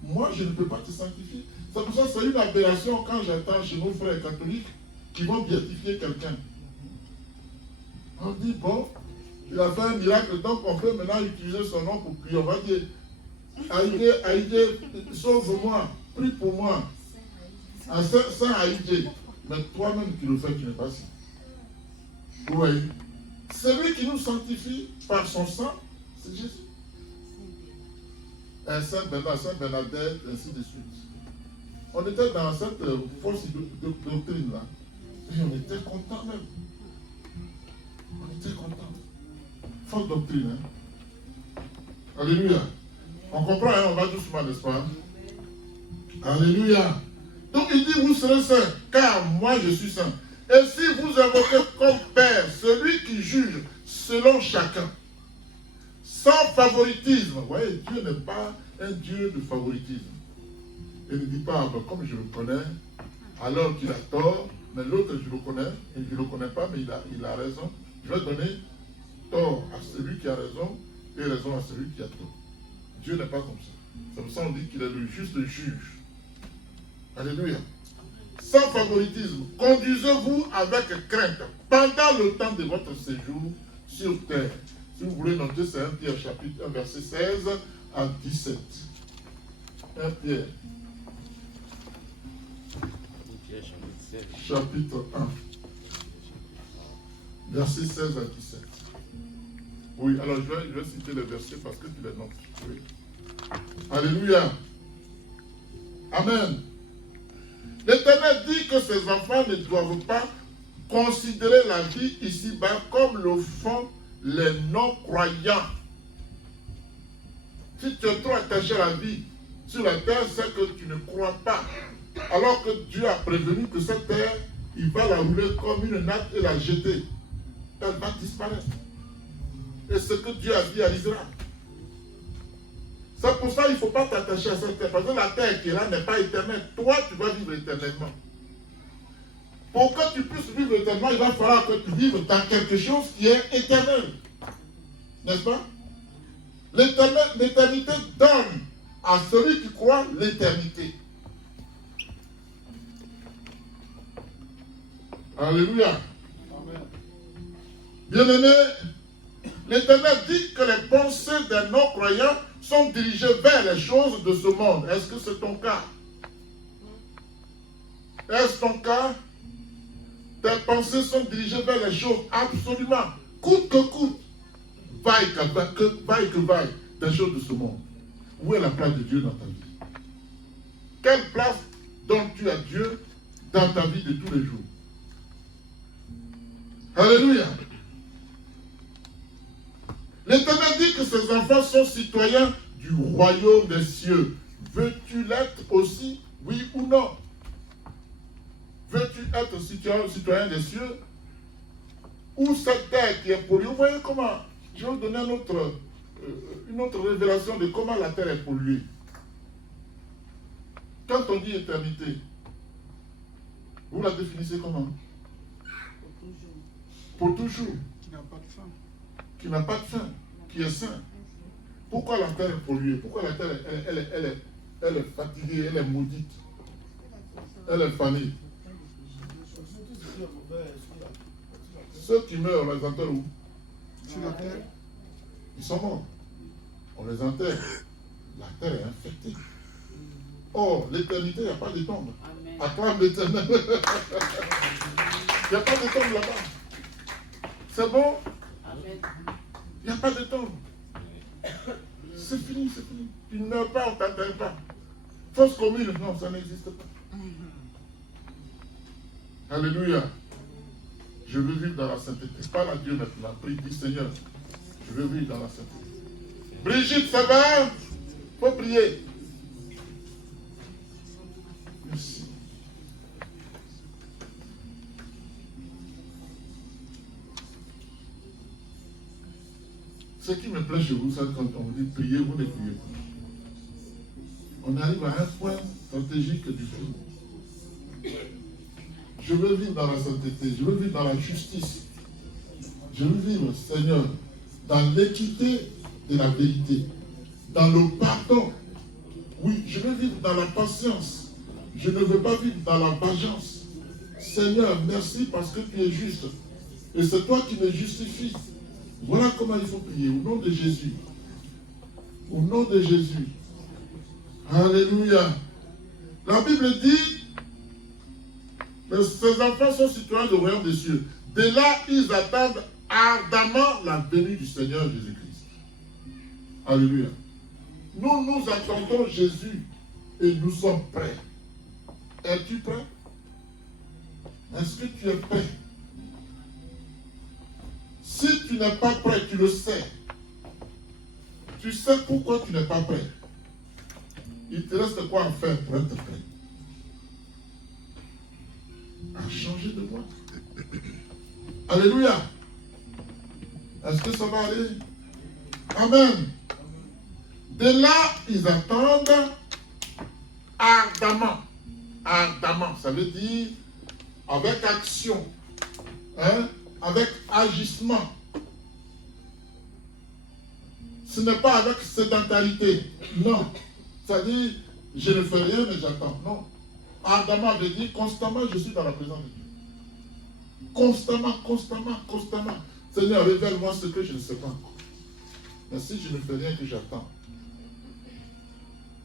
Moi, je ne peux pas te sanctifier. C'est pour ça que c'est une aberration quand j'entends chez nos frères catholiques qui vont béatifier quelqu'un. On dit, bon, il a fait un miracle, donc on peut maintenant utiliser son nom pour prier. On va dire, Aïdé, sauve-moi, prie pour moi. Saint Aïdé. Mais toi-même qui le fais, tu n'es pas saint. Oui. Celui qui nous sanctifie par son sang, c'est Jésus. Un Saint Bernard, Saint Bernadette, ainsi de suite. On était dans cette fausse doctrine-là. Et on était contents même. On était contents. Fausse doctrine, hein. Alléluia. On comprend, hein, on va doucement, n'est-ce pas? Alléluia. Donc il dit, vous serez saints, car moi je suis saint. Et si vous invoquez comme Père celui qui juge selon chacun, sans favoritisme. Vous voyez, Dieu n'est pas un Dieu de favoritisme. Il ne dit pas, ben, comme je le connais, alors qu'il a tort, mais l'autre je le connais, et je ne le connais pas, mais il a raison. Je vais donner tort à celui qui a raison et raison à celui qui a tort. Dieu n'est pas comme ça. C'est pour ça qu'on dit qu'il est le juste juge. Alléluia. Sans favoritisme, conduisez-vous avec crainte pendant le temps de votre séjour sur terre. Si vous voulez noter, c'est 1 Pierre chapitre 1, verset 16 à 17. 1 Pierre. Chapitre 1. Verset 16 à 17. Oui, alors je vais citer les versets parce que tu les notes. Oui. Alléluia. Amen. L'Éternel dit que ses enfants ne doivent pas considérer la vie ici-bas comme le font les non-croyants. Si tu es trop attaché à la vie sur la terre, c'est que tu ne crois pas. Alors que Dieu a prévenu que cette terre, il va la rouler comme une natte et la jeter. Elle va disparaître. Et ce que Dieu a dit arrivera. C'est pour ça qu'il ne faut pas t'attacher à cette terre. Parce que la terre qui est là n'est pas éternelle. Toi, tu vas vivre éternellement. Pour que tu puisses vivre éternellement, il va falloir que tu vives dans quelque chose qui est éternel. N'est-ce pas? L'éternité donne à celui qui croit l'éternité. Alléluia. Bien-aimé, l'Éternel dit que les pensées des non-croyants sont dirigées vers les choses de ce monde. Est-ce que c'est ton cas? Est-ce ton cas? Tes pensées sont dirigées vers les choses absolument, coûte que coûte, vaille que vaille, des choses de ce monde. Où est la place de Dieu dans ta vie? Quelle place donnes-tu à Dieu dans ta vie de tous les jours? Alléluia. L'Éternel dit que ses enfants sont citoyens du royaume des cieux. Veux-tu l'être aussi, oui ou non? Veux-tu être citoyen des cieux? Ou cette terre qui est polluée? Vous voyez comment? Je vais vous donner une autre révélation de comment la terre est polluée. Quand on dit éternité, vous la définissez comment? Pour toujours. Qui n'a pas de fin. Qui n'a pas de fin, qui est saint. Pourquoi la terre est polluée? Pourquoi la terre elle est fatiguée, elle est maudite, elle est fanée? Ceux qui meurent, on les enterre où? Sur la terre. Ils sont morts. On les enterre. La terre est infectée. Or, l'éternité, il n'y a pas de tombe. Acclame l'éternel. Il n'y a pas de tombe là-bas. C'est bon? Il n'y a pas de tombe. C'est fini, c'est fini. Tu ne meurs pas, on ne t'enterre pas. Fausse commune, non, ça n'existe pas. Alléluia. Je veux vivre dans la sainteté. Parle à Dieu maintenant. Prie, dis Seigneur, je veux vivre dans la sainteté. Brigitte, ça va? Il faut prier. Merci. Ce qui me plaît chez vous, c'est quand on vous dit prier, vous ne priez pas. On arrive à un point stratégique du film. Je veux vivre dans la sainteté, je veux vivre dans la justice. Je veux vivre, Seigneur, dans l'équité de la vérité, dans le pardon. Oui, je veux vivre dans la patience. Je ne veux pas vivre dans la vengeance. Seigneur, merci parce que tu es juste. Et c'est toi qui me justifies. Voilà comment il faut prier, au nom de Jésus. Au nom de Jésus. Alléluia. La Bible dit que ces enfants sont citoyens du royaume des cieux. De là, ils attendent ardemment la venue du Seigneur Jésus-Christ. Alléluia. Nous attendons Jésus et nous sommes prêts. Es-tu prêt? Est-ce que tu es prêt? Si tu n'es pas prêt, tu le sais. Tu sais pourquoi tu n'es pas prêt. Il te reste quoi à faire pour être prêt? À changer de voie. Alléluia. Est-ce que ça va aller? Amen. De là, ils attendent ardemment. Ardemment, ça veut dire avec action, hein? Avec agissement. Ce n'est pas avec sédentarité. Non. C'est-à-dire, je ne fais rien, mais j'attends. Non. Ardemment veut dire constamment, je suis dans la présence de Dieu. Constamment, constamment, constamment. Seigneur, révèle-moi ce que je ne sais pas encore. Mais si je ne fais rien, que j'attends.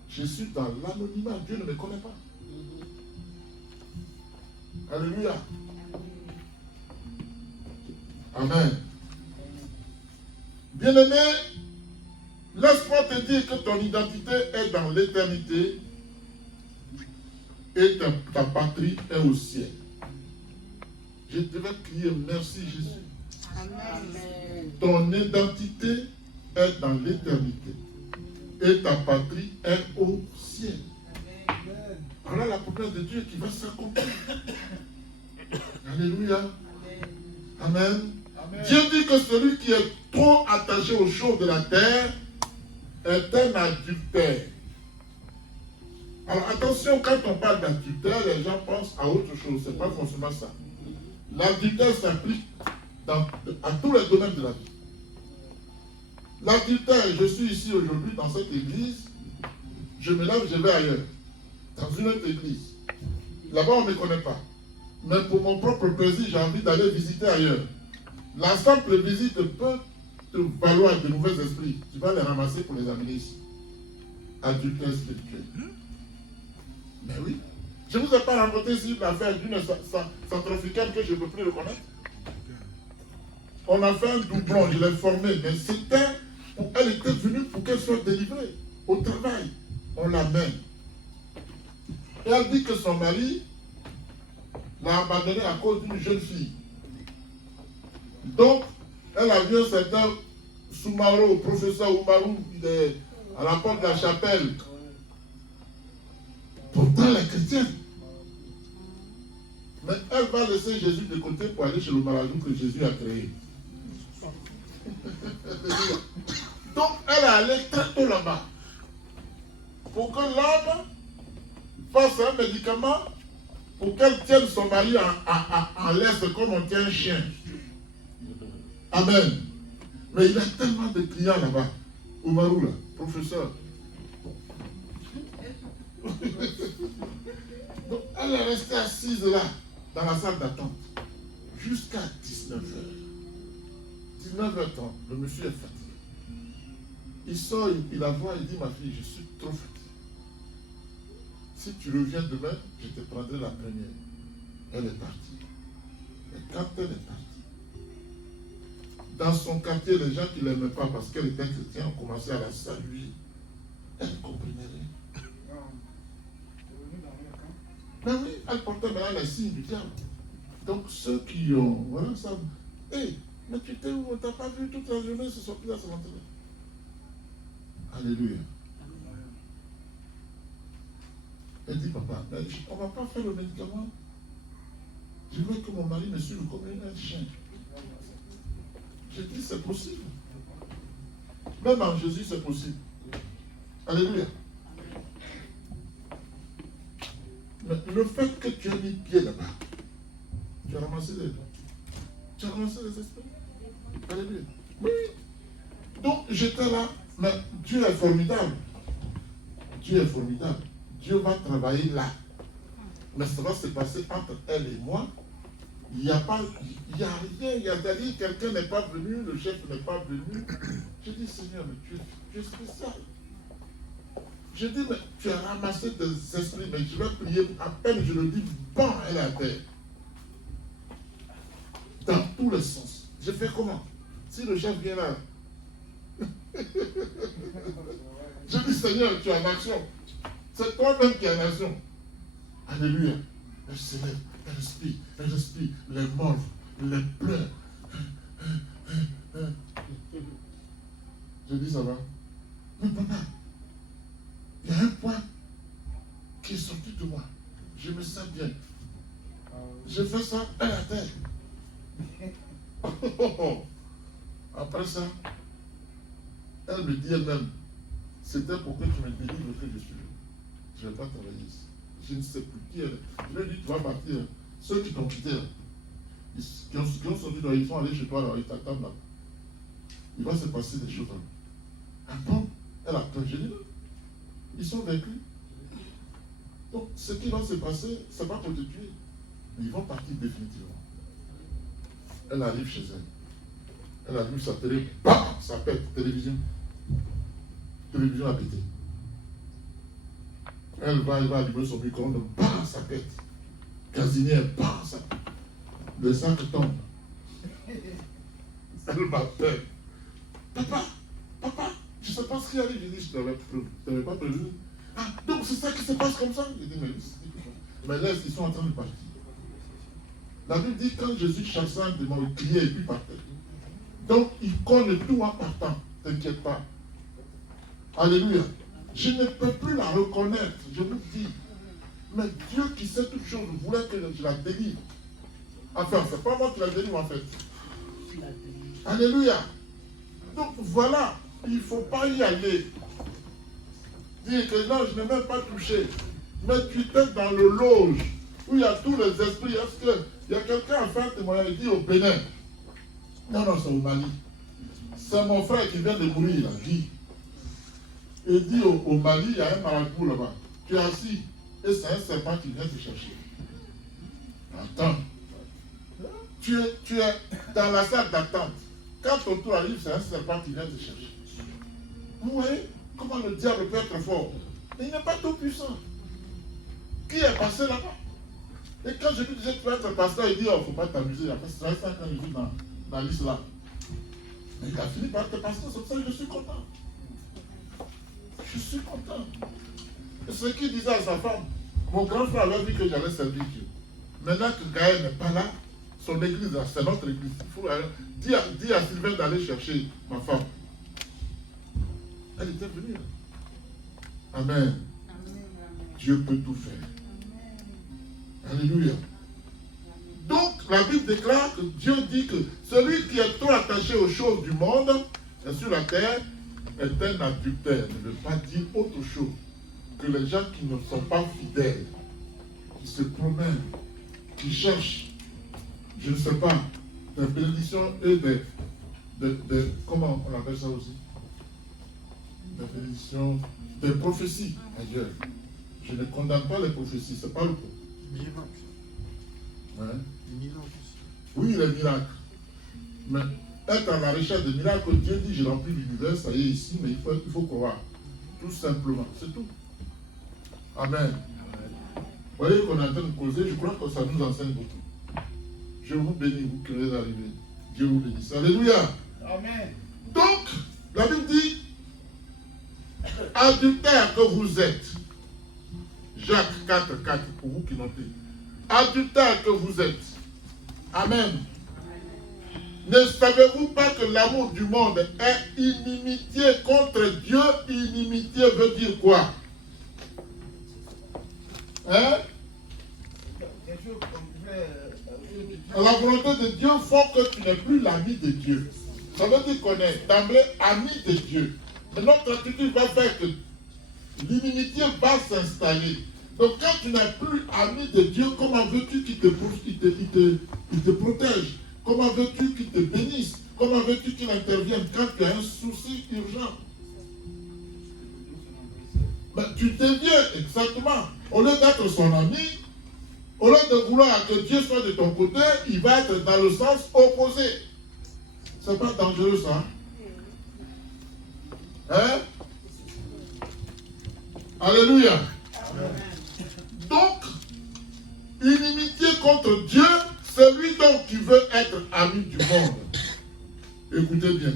Je suis dans l'anonymat. Dieu ne me connaît pas. Alléluia. Amen. Bien-aimé, laisse-moi te dire que ton identité est dans l'éternité et ta patrie est au ciel. Je devais crier merci Jésus. Amen. Ton identité est dans l'éternité et ta patrie est au ciel. Voilà la promesse de Dieu qui va s'accomplir. Alléluia. Amen. Dieu dit que celui qui est trop attaché aux choses de la terre est un adultère. Alors attention, quand on parle d'adultère, les gens pensent à autre chose. Ce n'est pas forcément ça. L'adultère s'applique à tous les domaines de la vie. L'adultère, je suis ici aujourd'hui dans cette église, je me lève, je vais ailleurs, dans une autre église. Là-bas, on ne me connaît pas. Mais pour mon propre plaisir, j'ai envie d'aller visiter ailleurs. La simple visite peut te valoir de nouveaux esprits. Tu vas les ramasser pour les amener ici. Adultère spirituel. Mais oui. Je ne vous ai pas raconté ici l'affaire d'une centrafricaine que je ne peux plus reconnaître. On a fait un doublon, je l'ai formé, mais elle était venue pour qu'elle soit délivrée au travail. On l'amène. Et elle dit que son mari l'a abandonnée à cause d'une jeune fille. Donc, elle a vu un certain Soumaro, professeur Oumarou, il est à la porte de la chapelle. Pourtant, elle est chrétienne. Mais elle va laisser Jésus de côté pour aller chez le marabout que Jésus a créé. Donc, elle est allée très tôt là-bas. Pour que l'homme fasse un médicament pour qu'elle tienne son mari en laisse comme on tient un chien. Amen. Mais il y a tellement de clients là-bas. Oumarou, là, professeur. Donc, elle est restée assise là, dans la salle d'attente, jusqu'à 19h. 19h30, le monsieur est fatigué. Il sort, il la voit, il dit, ma fille, je suis trop fatigué. Si tu reviens demain, je te prendrai la première. Elle est partie. Et quand elle est partie, dans son quartier, les gens qui ne l'aimaient pas parce qu'elle était chrétienne ont commencé à la saluer. Elle ne comprenait rien. Mais oui, elle portait maintenant les signes du diable. Donc ceux qui ont, voilà, ça. Hé, mais tu t'es où? On ne t'a pas vu toute la journée, ce sont plus là, c'est l'entrée. Alléluia. Elle dit, papa, on ne va pas faire le médicament. Je veux que mon mari me suive comme un chien. J'ai dit, c'est possible. Même en Jésus, c'est possible. Alléluia. Mais le fait que tu as mis pied là-bas, tu as ramassé les esprits. Alléluia. Oui. Donc, j'étais là, mais Dieu est formidable. Dieu est formidable. Dieu va travailler là. Mais ça va se passer entre elle et moi. Il n'y a rien, c'est-à-dire quelqu'un n'est pas venu, le chef n'est pas venu. Je dis, Seigneur, mais tu es spécial. Je dis, mais tu as ramassé des esprits, mais je vais prier, à peine je le dis, bon, elle est à terre. Dans tous les sens. Je fais comment? Si le chef vient là, je dis, Seigneur, tu es en action. C'est toi-même qui es en action. Alléluia. Elle se lève, elle respire, les morts, les pleurs. Je dis, ça va? Mais papa, il y a un point qui est sorti de moi. Je me sens bien. Je fais ça, elle à terre. Après ça, elle me dit elle-même, c'était pour que tu me délivres que je suis là. Je ne vais pas travailler ici. Je ne sais plus qui elle est. Je lui ai dit, tu vas partir. Ceux qui t'ont quitté, qui ont sorti, ils sont allés chez toi, là, ils t'attendent là. Il va se passer des choses là. Ah bon? Elle a peur. Je dis non. Ils sont vaincus. Donc, ce qui va se passer, ce n'est pas pour te tuer. Mais ils vont partir définitivement. Elle arrive chez elle. Elle allume sa télé. Bam! Ça pète. Télévision. Télévision a pété. Elle va allumer son micro-ondes. Bam! Ça pète. Casinière. Bam! Ça pète. Le sac tombe. Elle m'appelle. Papa! Je ne sais pas ce qui arrive. Je dis, je ne t'avais pas prévu. Ah, donc c'est ça qui se passe comme ça? Je dis, mais laisse, ils sont en train de partir. La Bible dit, quand Jésus chassait un démon, il criait et puis partait. Donc, il connaît tout en partant. T'inquiète pas. Alléluia. Je ne peux plus la reconnaître. Je vous dis. Mais Dieu qui sait toutes choses voulait que je la délivre. Enfin, c'est pas moi qui la délivre en fait. Alléluia. Donc voilà, il ne faut pas y aller. Dire que non, je n'ai même pas touché. Mais tu es dans le loge où il y a tous les esprits. Est-ce qu'il y a quelqu'un à faire témoignage? Il dit au Bénin. Non, c'est au Mali. C'est mon frère qui vient de mourir, il a dit. Il dit au Mali, il y a un marabout là-bas. Tu es assis et c'est un serpent qui vient te chercher. Attends. Tu es dans la salle d'attente. Quand ton tour arrive, c'est un serpent qui vient te chercher. Vous voyez comment le diable peut être fort? Il n'est pas tout puissant. Qui est passé là-bas? Et quand je lui disais que tu vas être pasteur, il dit, oh, il ne faut pas t'amuser. Après, c'est 5 ans que je vis dans l'islam. Mais il a fini par être pasteur, c'est pour ça que je suis content. Je suis content. Et ce qu'il disait à sa femme, mon grand frère avait dit que j'allais servir Dieu. Maintenant que Gaël n'est pas là, son église, c'est notre église. Il faut dire à Sylvain d'aller chercher ma femme. Elle était venue. Amen. Dieu peut tout faire. Alléluia. Donc, la Bible déclare que Dieu dit que celui qui est trop attaché aux choses du monde et sur la terre est un adultère. Ne veut pas dire autre chose que les gens qui ne sont pas fidèles, qui se promènent, qui cherchent, je ne sais pas, des bénédictions et des comment on appelle ça aussi? Des bénédictions, des prophéties ailleurs. Je ne condamne pas les prophéties, c'est pas le point. Hein? Oui, les miracles. Mais être à la recherche des miracles, Dieu dit, j'ai rempli l'univers, ça y est ici, mais il faut croire. Tout simplement, c'est tout. Amen. Vous voyez qu'on est en train de causer, je crois que ça nous enseigne beaucoup. Je vous bénis, vous qui venez d'arriver. Dieu vous bénisse. Alléluia. Amen. Donc, la Bible dit, adultère que vous êtes. Jacques 4, 4, pour vous qui notez. Adultère que vous êtes. Amen. Ne savez-vous pas que l'amour du monde est inimitié contre Dieu? Inimitié veut dire quoi? Hein? La volonté de Dieu fait que tu n'es plus l'ami de Dieu. Ça veut dire qu'on est d'emblée ami de Dieu. Mais notre attitude va faire que l'inimitié va s'installer. Donc quand tu n'es plus ami de Dieu, comment veux-tu qu'il te protège? Comment veux-tu qu'il te bénisse? Comment veux-tu qu'il intervienne quand tu as un souci urgent? Ben, tu deviens exactement, au lieu d'être son ami, au lieu de vouloir que Dieu soit de ton côté, il va être dans le sens opposé. C'est pas dangereux ça? Hein? Alléluia. Donc, inimitié contre Dieu, celui donc qui veut être ami du monde. Écoutez bien,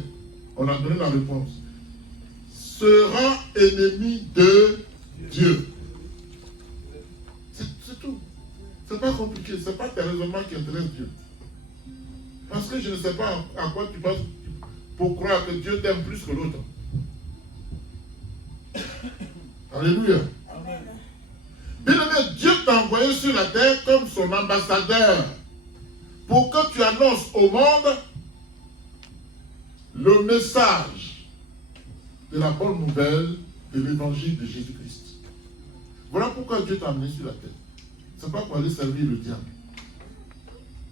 on a donné la réponse. Sera ennemi de Dieu. C'est tout. C'est pas compliqué, c'est pas tes raisonnements qui intéressent Dieu. Parce que je ne sais pas à quoi tu penses pour croire que Dieu t'aime plus que l'autre. Alléluia. Bien-aimé, Dieu t'a envoyé sur la terre comme son ambassadeur pour que tu annonces au monde le message de la bonne nouvelle de l'évangile de Jésus-Christ. Voilà pourquoi Dieu t'a amené sur la terre. Ce n'est pas pour aller servir le diable.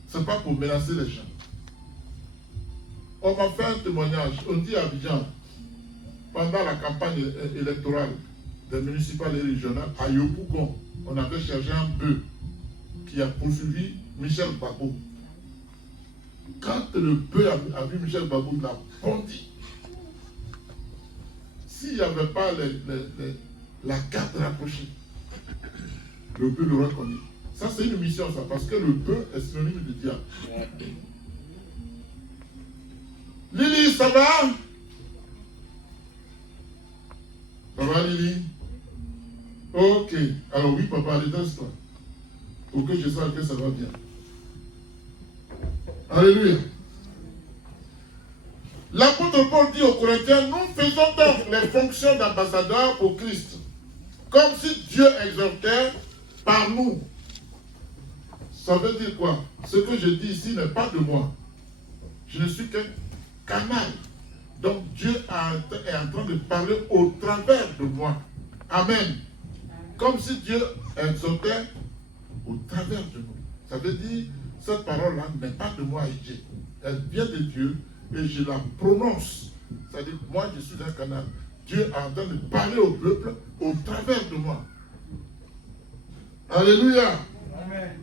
Ce n'est pas pour menacer les gens. On m'a fait un témoignage. On dit à Abidjan, pendant la campagne électorale des municipales et régionales, à Yopougon, on avait cherché un bœuf qui a poursuivi Michel Babou. Quand le bœuf a vu Michel Babou, il a bondi. S'il n'y avait pas la carte rapprochée, le bœuf l'aurait connu. Ça, c'est une mission, ça, parce que le bœuf est synonyme de diable. Lily, ça va? Ça va, Lily? Ok. Alors oui, papa, déteste-toi. Pour que je sache que ça va bien. Alléluia. L'apôtre Paul dit aux Corinthiens, nous faisons donc les fonctions d'ambassadeurs pour Christ. Comme si Dieu exhortait par nous. Ça veut dire quoi? Ce que je dis ici n'est pas de moi. Je ne suis qu'un canal. Donc Dieu est en train de parler au travers de moi. Amen. Comme si Dieu exhortait au travers de nous. Ça veut dire, cette parole-là n'est pas de moi et Dieu. Elle vient de Dieu et je la prononce. C'est-à-dire, moi je suis un canal. Dieu est en train de parler au peuple au travers de moi. Alléluia. Amen.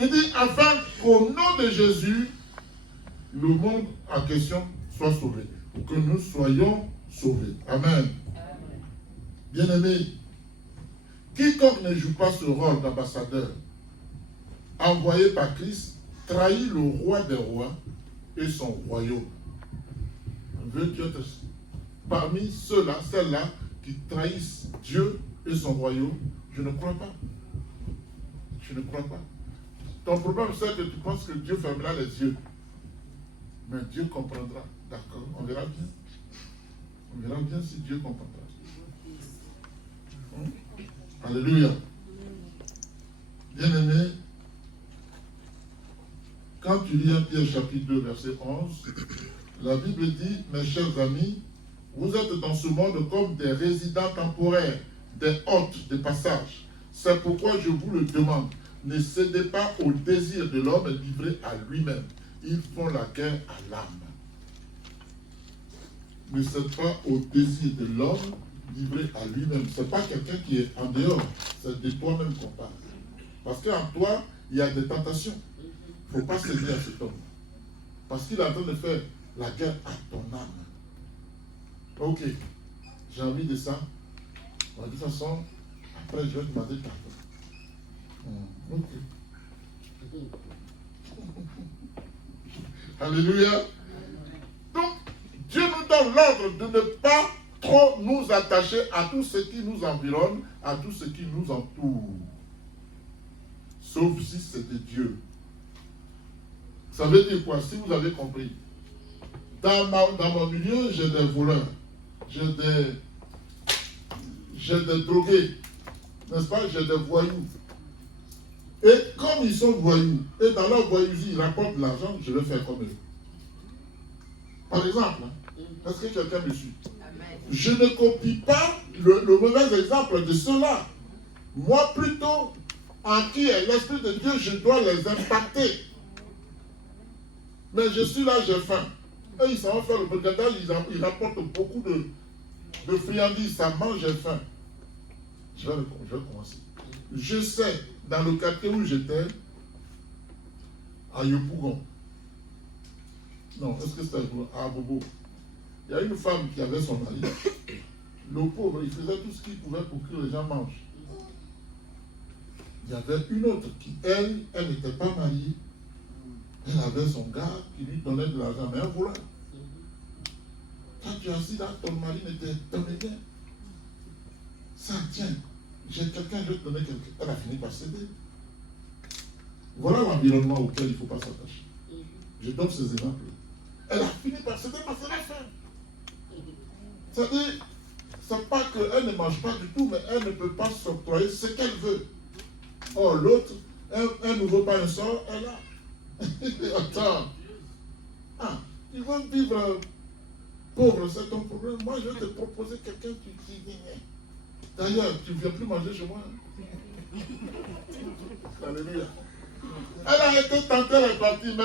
Il dit, afin qu'au nom de Jésus, le monde en question soit sauvé. Pour que nous soyons sauvés. Amen. Bien-aimés, quiconque ne joue pas ce rôle d'ambassadeur, envoyé par Christ, trahit le roi des rois et son royaume. Veux-tu être parmi ceux-là, celles-là, qui trahissent Dieu et son royaume? Je ne crois pas. Je ne crois pas. Ton problème, c'est que tu penses que Dieu fermera les yeux. Mais Dieu comprendra. D'accord, on verra bien. On verra bien si Dieu comprendra. Alléluia. Bien-aimé, quand tu lis 1 Pierre chapitre 2, verset 11, la Bible dit, mes chers amis, vous êtes dans ce monde comme des résidents temporaires, des hôtes de passage. C'est pourquoi je vous le demande, ne cédez pas au désir de l'homme livré à lui-même. Ils font la guerre à l'âme. Ne cède pas au désir de l'homme livré à lui-même. Ce n'est pas quelqu'un qui est en dehors, c'est de toi-même qu'on parle. Parce qu'en toi, il y a des tentations. Il ne faut pas céder à cet homme. Parce qu'il est en train de faire la guerre à ton âme. Ok, j'ai envie de ça. De toute façon, après je vais te demander pardon. Ok. Alléluia. Donc, Dieu nous donne l'ordre de ne pas trop nous attacher à tout ce qui nous environne, à tout ce qui nous entoure. Sauf si c'est de Dieu. Ça veut dire quoi? Si vous avez compris. Dans mon milieu, j'ai des voleurs. J'ai des drogués. N'est-ce pas? J'ai des voyous. Et comme ils sont voyous, et dans leur voyousie, ils rapportent de l'argent, je vais faire comme eux. Par exemple, est-ce que quelqu'un me suit? Je ne copie pas le mauvais exemple de ceux-là. Moi, plutôt, en qui est l'Esprit de Dieu, je dois les impacter. Mais je suis là, j'ai faim. Et ils s'en vont faire le brigadage, ils rapportent beaucoup de friandises, ça mange, j'ai faim. Je vais commencer. Je sais, dans le quartier où j'étais, à Yopougon, non, est-ce que c'était à Bobo? Il y a une femme qui avait son mari. Le pauvre, il faisait tout ce qu'il pouvait pour que les gens mangent. Il y avait une autre qui, elle n'était pas mariée. Elle avait son gars qui lui donnait de l'argent, mais un voleur. Quand tu es assis là, ton mari ne te donne rien. Ça tient. J'ai quelqu'un, je vais te donner quelqu'un. Elle a fini par céder. Voilà l'environnement auquel il ne faut pas s'attacher. Je donne ces exemples. Elle a fini par céder parce qu'elle a faim. C'est-à-dire, c'est pas qu'elle ne mange pas du tout, mais elle ne peut pas s'octroyer ce qu'elle veut. Or, l'autre, un nouveau pain sort, elle a. Attends. Ah, tu vas vivre pauvre, c'est ton problème. Moi, je vais te proposer quelqu'un qui vient. D'ailleurs, tu ne viens plus manger chez moi. Alléluia. Elle a été tentée, elle est partie, mais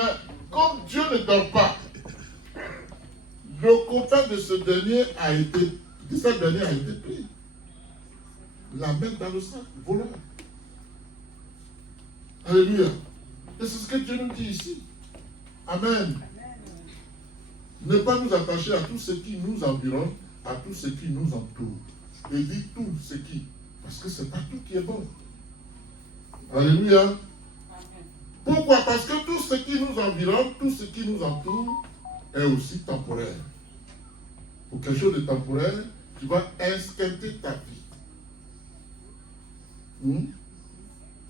comme Dieu ne dort pas, le copain de cette dernière a été pris. La main dans le sac, voleur. Alléluia. Et c'est ce que Dieu nous dit ici. Amen. Ne pas nous attacher à tout ce qui nous environne, à tout ce qui nous entoure. Et dit tout ce qui. Parce que ce n'est pas tout qui est bon. Alléluia. Pourquoi? Parce que tout ce qui nous environne, tout ce qui nous entoure est aussi temporaire. Pour quelque chose de temporaire, tu vas esquinter ta vie.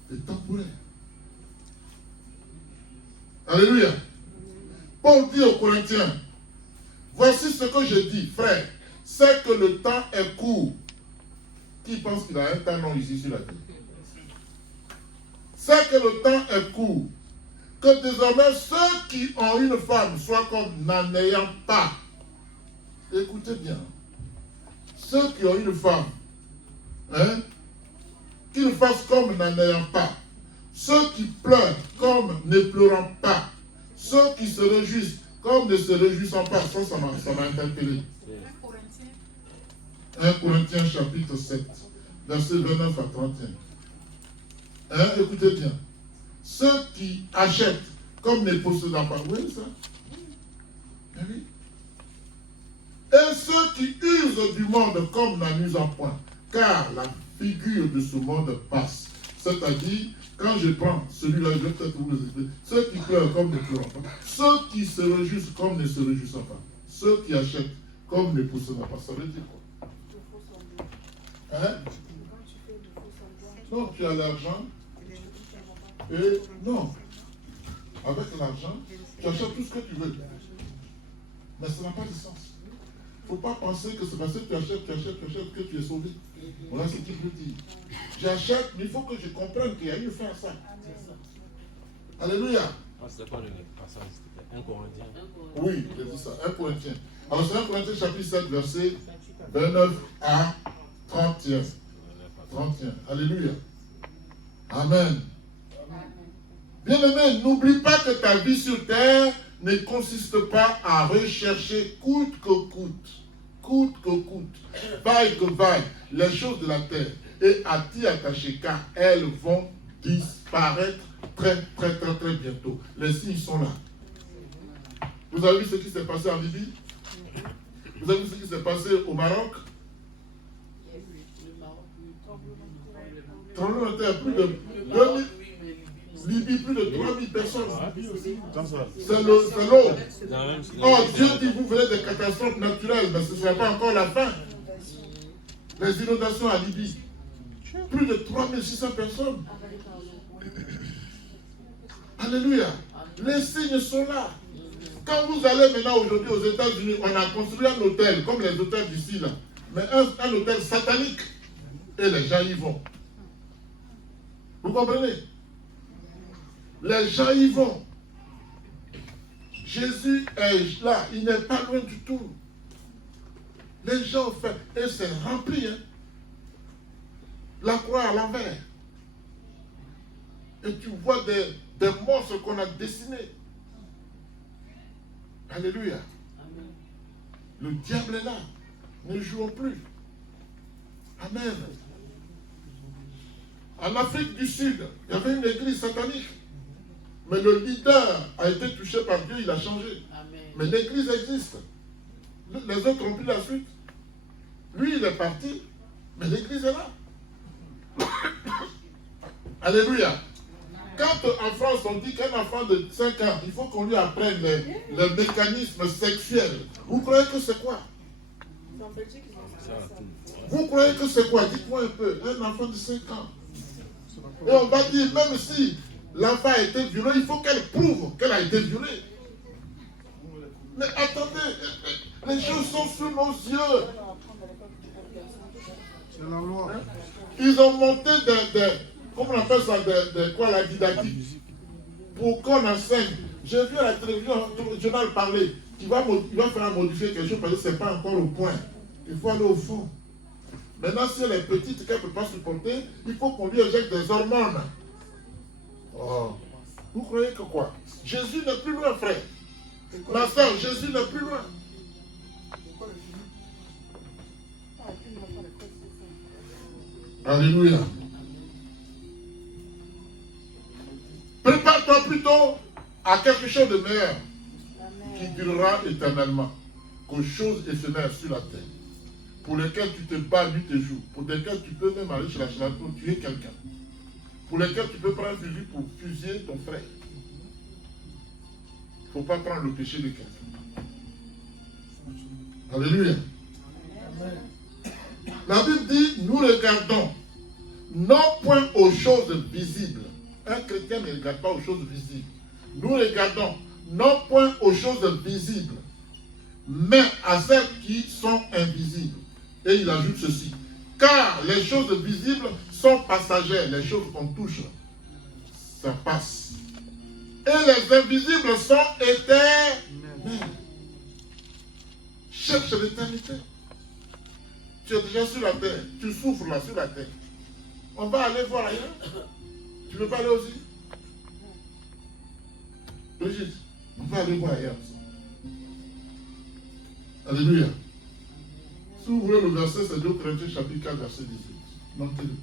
C'est temporaire. Alléluia. Paul dit aux Corinthiens, voici ce que je dis, frère, c'est que le temps est court. Qui pense qu'il a un temps long ici sur la terre? C'est que le temps est court. Que désormais ceux qui ont une femme soient comme n'en ayant pas. Écoutez bien. Ceux qui ont une femme, qu'ils fassent comme n'en ayant pas. Ceux qui pleurent comme ne pleurant pas. Ceux qui se réjouissent comme ne se réjouissant pas. Ça m'a interpellé. 1 Corinthiens chapitre 7, verset 29 à 31. Écoutez bien. Ceux qui achètent comme ne possédant pas. Oui, ça. Oui. Et ceux qui usent du monde comme n'en usant point. Car la figure de ce monde passe. C'est-à-dire, quand je prends celui-là, je vais peut-être vous expliquer. Ceux qui pleurent comme ne pleurant pas. Ceux qui se réjouissent comme ne se réjouissant pas. Ceux qui achètent comme ne possédant pas. Ça veut dire quoi? Non, tu as l'argent. Et non. Avec l'argent, tu achètes tout ce que tu veux. Mais ça n'a pas de sens. Il ne faut pas penser que c'est parce que tu achètes que tu es sauvé. Voilà ce qu'il veut dire. J'achète, mais il faut que je comprenne qu'il y a eu fin à ça. Alléluia. C'était quoi le passage? C'était 1 Corinthien. Oui, il a dit ça. 1 Corinthiens. Alors c'est 1 Corinthiens chapitre 7, verset 29 à 31. 31. Alléluia. Amen. Bien-aimé, n'oublie pas que ta vie sur terre ne consiste pas à rechercher coûte que coûte, vaille que vaille, les choses de la terre et à t'y attacher, car elles vont disparaître très bientôt. Les signes sont là. Vous avez vu ce qui s'est passé en Libye? Vous avez vu ce qui s'est passé au Maroc? Tremblement de terre, plus de 2000. Libye, plus de 3000 personnes. C'est l'eau. Oh, Dieu dit vous venez des catastrophes naturelles, mais ce ne sera pas encore la fin. Les inondations à Libye. Plus de 3600 personnes. Alléluia. Les signes sont là. Quand vous allez maintenant aujourd'hui aux États-Unis, on a construit un hôtel, comme les hôtels d'ici là, mais un hôtel satanique. Et les gens y vont. Vous comprenez? Les gens y vont. Jésus est là, il n'est pas loin du tout. Les gens font, et c'est rempli. Hein? La croix à l'envers. Et tu vois des monstres qu'on a dessinés. Alléluia. Amen. Le diable est là. Ne jouons plus. Amen. En Afrique du Sud, il y avait une église satanique. Mais le leader a été touché par Dieu, il a changé. Amen. Mais l'église existe. Les autres ont pris la suite. Lui, il est parti, mais l'église est là. Alléluia. Quand en France, on dit qu'un enfant de 5 ans, il faut qu'on lui apprenne les mécanismes sexuels. Vous croyez que c'est quoi? Vous croyez que c'est quoi? Dites-moi un peu. Un enfant de 5 ans. Et on va dire, même si l'enfant a été violé, il faut qu'elle prouve qu'elle a été violée. Mais attendez, les choses sont sous nos yeux. C'est la loi. Ils ont monté comment on appelle ça, quoi, la didactique, pour qu'on enseigne. J'ai vu à la télévision le journal parler, il va faire modifier quelque chose parce que ce n'est pas encore au point. Il faut aller au fond. Maintenant, si elle est petite, qu'elle ne peut pas supporter, il faut qu'on lui injecte des hormones. Oh. Vous croyez que quoi? Jésus n'est plus loin, frère. Ma soeur, Jésus n'est plus loin. Alléluia. Prépare-toi plutôt à quelque chose de meilleur. Amen. Qui durera éternellement qu'aux choses éphémères sur la terre, pour lesquelles tu te bats nuit et jour, pour lesquelles tu peux même aller chez la charité pour tuer quelqu'un, pour lesquelles tu peux prendre un fusil pour fusiller ton frère. Il ne faut pas prendre le péché de quelqu'un. Alléluia. Amen. La Bible dit, nous regardons non point aux choses visibles. Un chrétien ne regarde pas aux choses visibles. Nous regardons non point aux choses visibles, mais à celles qui sont invisibles. Et il ajoute ceci. Car les choses visibles sont passagères. Les choses qu'on touche, ça passe. Et les invisibles sont éternels. Cherche l'éternité. Tu es déjà sur la terre. Tu souffres là sur la terre. On va aller voir ailleurs. Tu ne veux pas aller aussi? Brigitte, on va aller voir ailleurs. Alléluia. Si vous voulez le verset, c'est 2 Corinthiens chapitre 4, verset 18. Notez-le.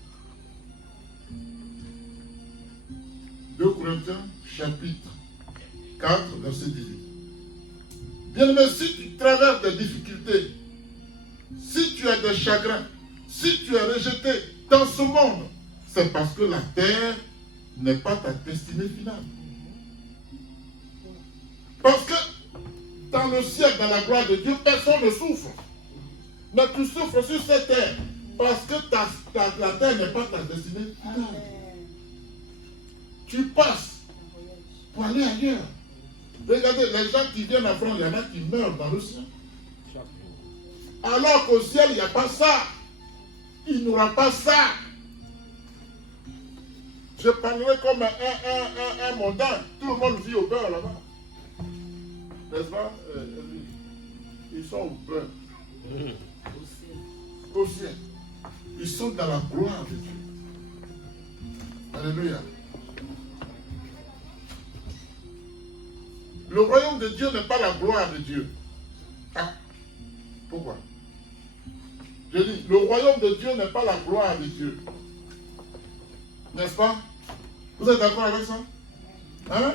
2 Corinthiens chapitre 4, verset 18. Bien-aimé, si tu traverses des difficultés, si tu as des chagrins, si tu es rejeté dans ce monde, c'est parce que la terre n'est pas ta destinée finale. Parce que dans le ciel, dans la gloire de Dieu, personne ne souffre. Mais tu souffres sur cette terre parce que la terre n'est pas ta destinée finale. Tu passes pour aller ailleurs. Regardez, les gens qui viennent en France, il y en a qui meurent dans le ciel. Alors qu'au ciel, il n'y a pas ça. Il n'y aura pas ça. Je parlerai comme un mondain. Tout le monde vit au beurre là-bas. N'est-ce pas? Ils sont au beurre. Au ciel. Ils sont dans la gloire de Dieu. Alléluia. Le royaume de Dieu n'est pas la gloire de Dieu. Ah. Pourquoi? Je dis, le royaume de Dieu n'est pas la gloire de Dieu. N'est-ce pas? Vous êtes d'accord avec ça? Hein?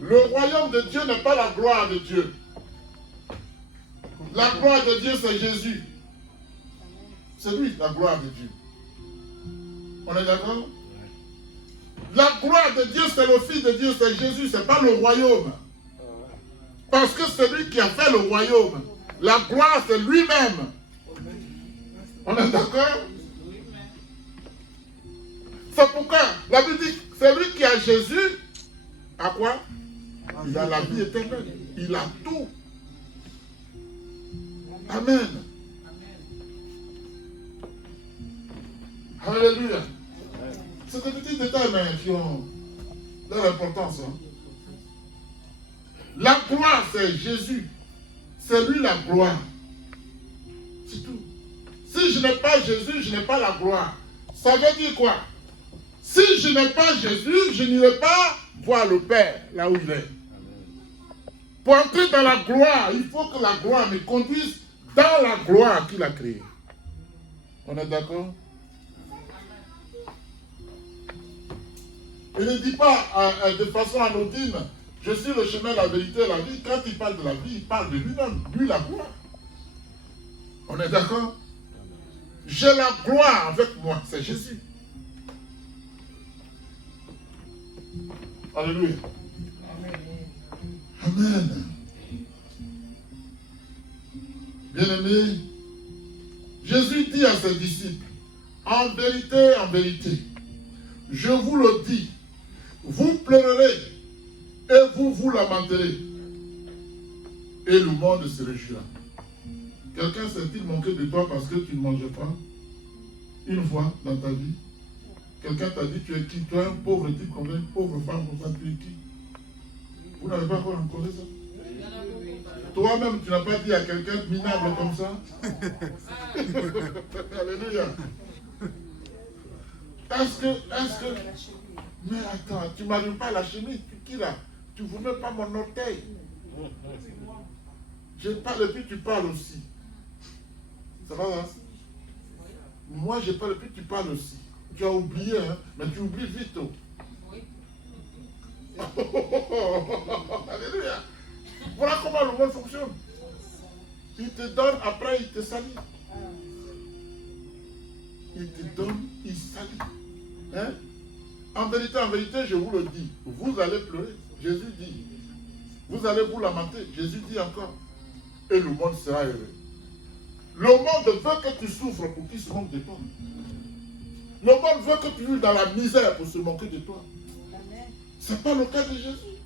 Le royaume de Dieu n'est pas la gloire de Dieu. La gloire de Dieu, c'est Jésus. C'est lui, la gloire de Dieu. On est d'accord? La gloire de Dieu, c'est le Fils de Dieu, c'est Jésus, c'est pas le royaume. Parce que c'est lui qui a fait le royaume. La gloire, c'est lui-même. On est d'accord? C'est pourquoi la Bible dit, c'est lui qui a Jésus. À quoi? Il a la vie éternelle. Il a tout. Amen. Alléluia. C'est des petits détails, mais qui ont de l'importance. Hein. La gloire, c'est Jésus. C'est lui la gloire. C'est tout. Si je n'ai pas Jésus, je n'ai pas la gloire. Ça veut dire quoi? Si je n'ai pas Jésus, je n'irai pas voir le Père là où il est. Pour entrer dans la gloire, il faut que la gloire me conduise dans la gloire qu'il a créée. On est d'accord? Il ne dit pas de façon anodine, je suis le chemin, la vérité et la vie. Quand il parle de la vie, il parle de lui-même, lui la gloire. On est d'accord? J'ai la gloire avec moi, c'est Jésus. Alléluia. Amen. Bien-aimé, Jésus dit à ses disciples, en vérité, je vous le dis, vous pleurerez et vous lamenterez. Et le monde se réjouira. Quelqu'un s'est-il manqué de toi parce que tu ne manges pas une fois dans ta vie? Quelqu'un t'a dit, tu es qui? Tu es un pauvre type comme une pauvre femme comme ça, tu es qui? Vous n'avez pas encore rencontré ça? Toi-même, tu n'as pas dit à quelqu'un minable comme ça? Alléluia. Est-ce que... Mais attends, tu ne m'allumes pas la chemise, qui là? Tu ne voulais pas mon orteil. Je parle et puis tu parles aussi. Ça va, hein? Moi, je parle et puis tu parles aussi. Tu as oublié, hein? Mais tu oublies vite. Oh. Oui. Alléluia. Voilà comment le monde fonctionne. Il te donne, après il te salit. Il te donne, il salit. Hein? En vérité, je vous le dis, vous allez pleurer. Jésus dit. Vous allez vous lamenter. Jésus dit encore. Et le monde sera heureux. Le monde veut que tu souffres pour qu'il se moque de toi. Le monde veut que tu vives dans la misère pour se moquer de toi. Ce n'est pas le cas de Jésus.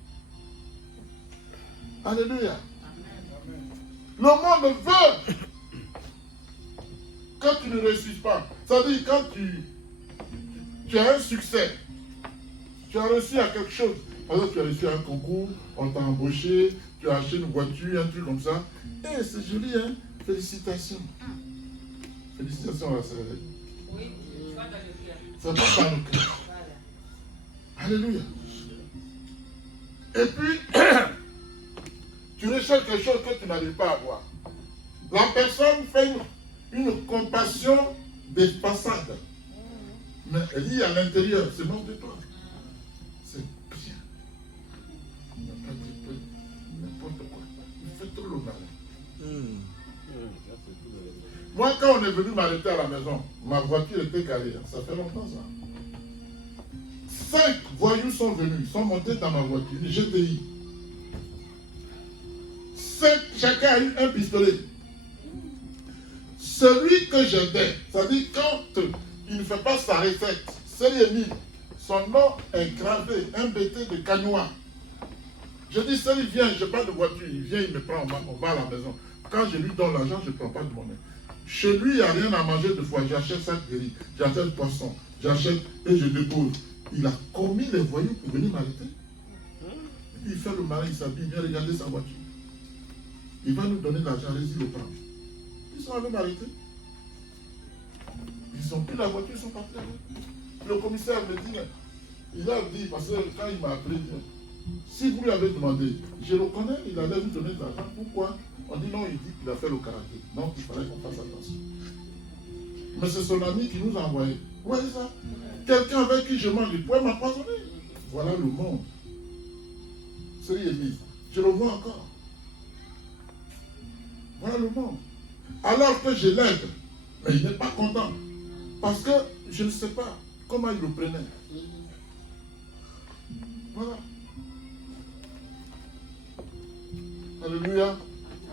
Alléluia. Le monde veut que tu ne réussisses pas. C'est-à-dire quand tu as un succès, tu as réussi à quelque chose. Par exemple, tu as réussi à un concours, on t'a embauché, tu as acheté une voiture, un truc comme ça. Eh, c'est joli, hein? Félicitations. Félicitations à la Seigneur. Oui, tu vas dans le cœur. Ça va dans le cœur. Alléluia. Et puis, tu recherches quelque chose que tu n'arrives pas à avoir. La personne fait une compassion des façades. Mais elle dit à l'intérieur, c'est bon de toi. C'est bien. Il n'y a pas de peu, n'importe quoi. Il fait tout le malin. Moi, quand on est venu m'arrêter à la maison, ma voiture était calée. Ça fait longtemps ça. 5 voyous sont venus, sont montés dans ma voiture, une GTI. 5, chacun a eu un pistolet. Celui que j'aidais, c'est-à-dire quand il ne fait pas sa recette, c'est Émile. Son nom est gravé, un BT de Cagnois. Je dis, Céline, viens, je n'ai pas de voiture. Il vient, il me prend, on va à la maison. Quand je lui donne l'argent, je ne prends pas de monnaie. Chez lui, il n'y a rien à manger deux fois. J'achète ça de riz, j'achète poisson, j'achète et je dépose. Il a commis les voyous pour venir m'arrêter. Il fait le malin, il s'habille, il vient regarder sa voiture. Il va nous donner l'argent, allez-y le prendre. Ils sont allés m'arrêter. Ils ont pris la voiture, ils sont partis avec. Le commissaire me dit, il a dit, parce que quand il m'a appelé, si vous lui avez demandé, je le connais, il allait vous donner de l'argent. Pourquoi? On dit non, il dit qu'il a fait le karaté. Donc il fallait qu'on fasse attention. Mais c'est son ami qui nous a envoyé. Vous voyez ça? Quelqu'un avec qui je mange, il pourrait m'empoisonner. Voilà le monde. C'est Élie. Je le vois encore. Voilà le monde. Alors que je l'aide, mais il n'est pas content. Parce que je ne sais pas comment il le prenait. Voilà. Alléluia.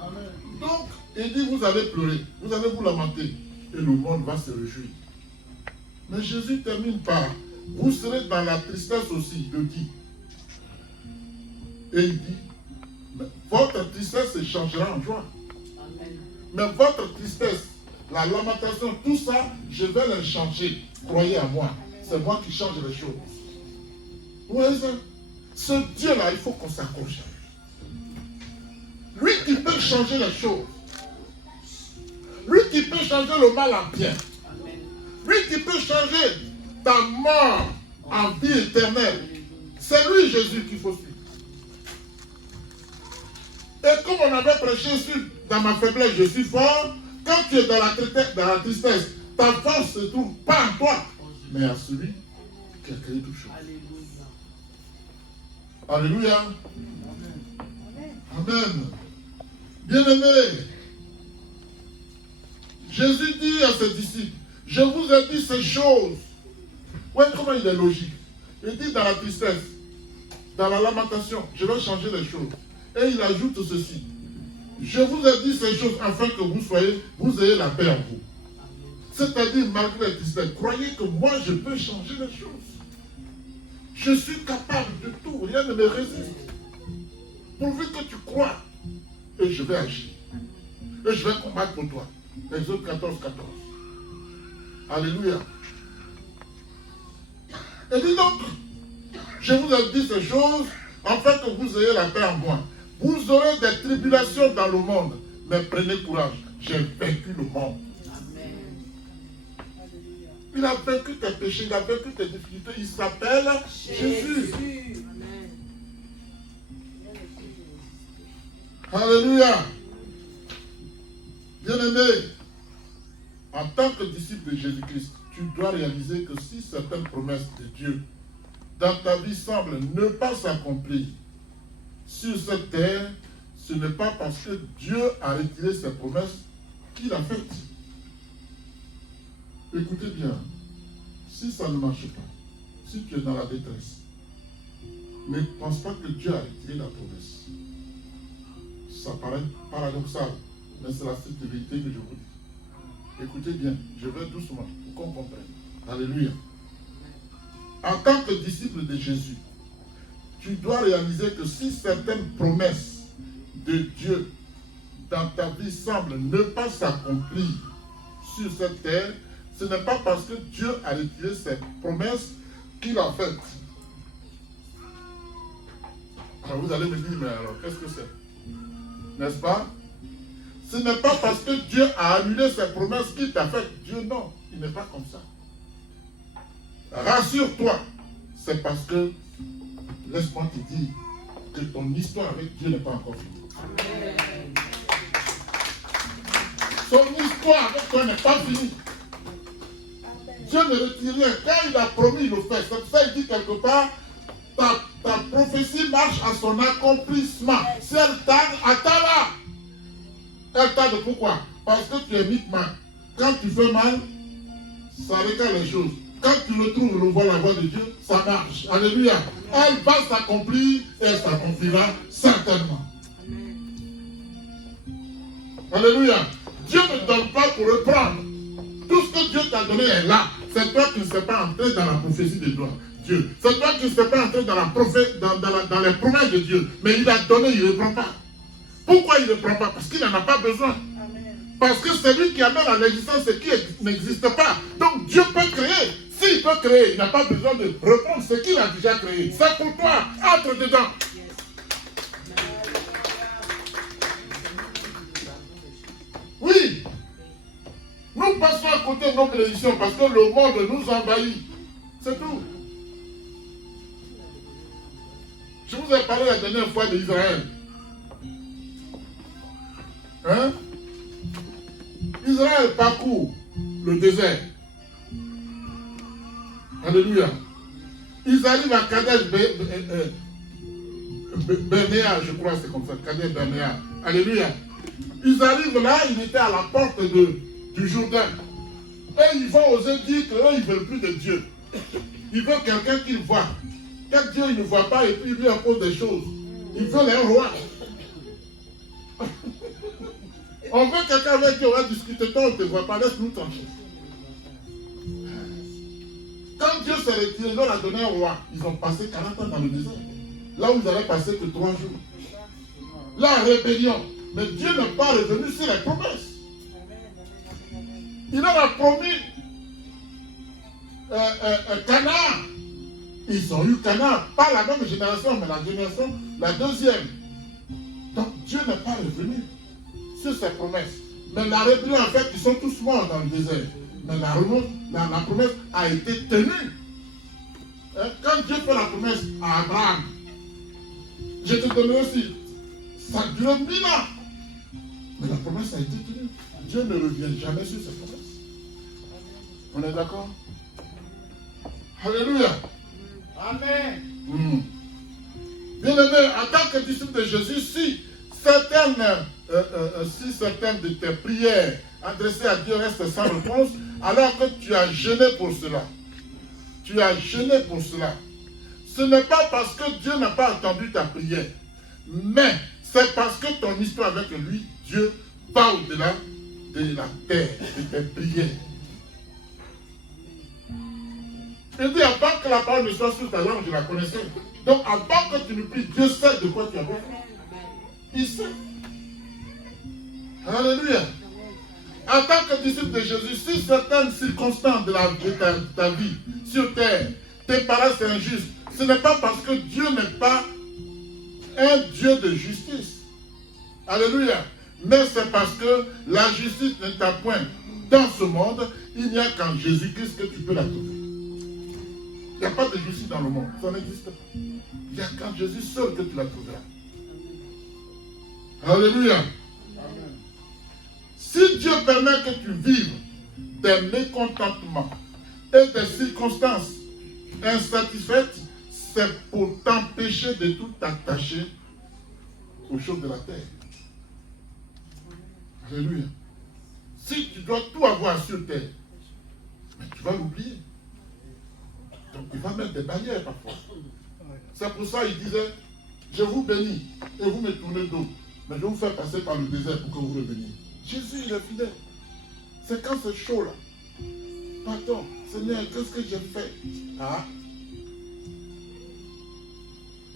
Amen. Donc, il dit, vous allez pleurer, vous allez vous lamenter, et le monde va se réjouir. Mais Jésus termine par, vous serez dans la tristesse aussi, de qui? Et il dit, mais votre tristesse se changera en joie. Amen. Mais votre tristesse, la lamentation, tout ça, je vais les changer. Croyez à moi. C'est moi qui change les choses. Vous voyez ça? Ce Dieu-là, il faut qu'on s'accroche à lui. Lui qui peut changer les choses. Lui qui peut changer le mal en bien. Lui qui peut changer ta mort en vie éternelle. C'est lui, Jésus, qu'il faut suivre. Et comme on avait prêché sur dans ma faiblesse, je suis fort, quand tu es dans la tristesse, ta force se trouve pas en toi, mais à celui qui a créé toutes choses. Alléluia. Amen. Bien-aimés, Jésus dit à ses disciples, je vous ai dit ces choses. Ouais, comment il est logique. Il dit dans la tristesse, dans la lamentation, je vais changer les choses. Et il ajoute ceci. Je vous ai dit ces choses afin que vous ayez la paix en vous. C'est-à-dire, malgré la tristesse, croyez que moi, je peux changer les choses. Je suis capable de tout, rien ne me résiste. Pourvu que tu crois, et je vais agir. Et je vais combattre pour toi. Exode 14, 14. Alléluia. Et dis donc, je vous ai dit ces choses afin que vous ayez la paix en moi. Vous aurez des tribulations dans le monde, mais prenez courage. J'ai vaincu le monde. Amen. Il a vaincu tes péchés, il a vaincu tes difficultés. Il s'appelle Jésus. Amen. Alléluia. Bien-aimé, en tant que disciple de Jésus-Christ, tu dois réaliser que si certaines promesses de Dieu dans ta vie semblent ne pas s'accomplir sur cette terre, ce n'est pas parce que Dieu a retiré ses promesses qu'il a faites. Écoutez bien, si ça ne marche pas, si tu es dans la détresse, ne pense pas que Dieu a retiré la promesse. Ça paraît paradoxal, mais c'est la stricte vérité que je vous dis. Écoutez bien, je vais doucement pour qu'on comprenne. Alléluia. En tant que disciple de Jésus, tu dois réaliser que si certaines promesses de Dieu dans ta vie semblent ne pas s'accomplir sur cette terre, ce n'est pas parce que Dieu a retiré ses promesses qu'il a faites. Alors vous allez me dire, mais alors qu'est-ce que c'est? N'est-ce pas? Ce n'est pas parce que Dieu a annulé ses promesses qu'il t'a fait. Dieu, non, il n'est pas comme ça. Rassure-toi, c'est parce que, laisse-moi te dire, que ton histoire avec Dieu n'est pas encore finie. Amen. Son histoire avec toi n'est pas finie. Dieu ne retire rien. Quand il a promis, il le fait. C'est pour ça qu'il dit quelque part, ta prophétie marche à son accomplissement. Si elle tarde, attends-la. Elle tarde pourquoi? Parce que tu es mythe-man. Quand tu fais mal, ça regarde les choses. Quand tu retrouves la voix de Dieu, ça marche. Alléluia. Elle va s'accomplir et elle s'accomplira certainement. Alléluia. Dieu ne donne pas pour reprendre. Tout ce que Dieu t'a donné est là. C'est toi qui ne sais pas entrer dans la prophétie de toi. Dieu. C'est toi qui ne sais pas entrer dans, dans les promesses de Dieu. Mais il a donné, il ne reprend pas. Pourquoi il ne reprend pas? Parce qu'il n'en a pas besoin. Parce que c'est lui qui amène à l'existence ce qui n'existe pas. Donc Dieu peut créer. S'il peut créer, il n'a pas besoin de reprendre ce qu'il a déjà créé. C'est pour toi. Entre dedans. Oui. Nous passons à côté de nos bénédictions parce que le monde nous envahit. C'est tout. Je vous ai parlé la dernière fois d'Israël. Hein? Israël parcourt le désert. Alléluia. Ils arrivent à Kadesh Barnea, je crois que c'est comme ça, Kadesh Barnea. Alléluia. Ils arrivent là, ils étaient à la porte du Jourdain. Et ils vont oser dire qu'eux, ils ne veulent plus de Dieu. Ils veulent quelqu'un qu'ils voient. Quand Dieu il ne voit pas et puis il lui impose des choses. Ils veulent un roi. On veut quelqu'un avec qui on va discuter, toi on ne te voit pas, laisse-nous tranquille. Quand Dieu s'est retiré, il leur a donné un roi. Ils ont passé 40 ans dans le désert. Là où ils n'avaient passé que 3 jours. La rébellion. Mais Dieu n'est pas revenu sur les promesses. Il leur a promis Canaan. Ils ont eu Canaan. Pas la même génération, mais la génération, la deuxième. Donc Dieu n'est pas revenu sur ses promesses. Mais la rébellion, en fait, ils sont tous morts dans le désert. Mais la promesse a été tenue. Quand Dieu fait la promesse à Abraham, je te donnerai aussi, ça dure 1000 ans. Mais la promesse a été tenue. Dieu ne revient jamais sur ses promesses. On est d'accord? Alléluia. Amen. Bien aimé, en tant que disciple de Jésus, si certaines de tes prières adressées à Dieu restent sans réponse, alors que tu as jeûné pour cela. Tu as jeûné pour cela. Ce n'est pas parce que Dieu n'a pas entendu ta prière, mais c'est parce que ton histoire avec lui, Dieu, va au-delà de la terre, de tes prières. Il dit, avant que la parole ne soit sur ta langue, je la connaissais. Donc, avant que tu ne pries, Dieu sait de quoi tu as besoin. Il sait. Alléluia. En tant que disciple de Jésus, si certaines circonstances de ta vie sur terre te paraissent injustes, ce n'est pas parce que Dieu n'est pas un Dieu de justice. Alléluia. Mais c'est parce que la justice n'est à point dans ce monde. Il n'y a qu'en Jésus-Christ que tu peux la trouver. Il n'y a pas de justice dans le monde. Ça n'existe pas. Il n'y a qu'en Jésus seul que tu la trouveras. Alléluia. Amen. Si Dieu permet que tu vives des mécontentements et des circonstances insatisfaites, c'est pour t'empêcher de tout attacher aux choses de la terre. Alléluia. Si tu dois tout avoir sur terre, mais tu vas l'oublier. Donc il va mettre des barrières parfois. C'est pour ça qu'il disait, je vous bénis et vous me tournez dos, mais je vous fais passer par le désert pour que vous reveniez. Jésus il est fidèle. C'est quand c'est chaud là. Pardon, Seigneur, qu'est-ce que j'ai fait? Ah.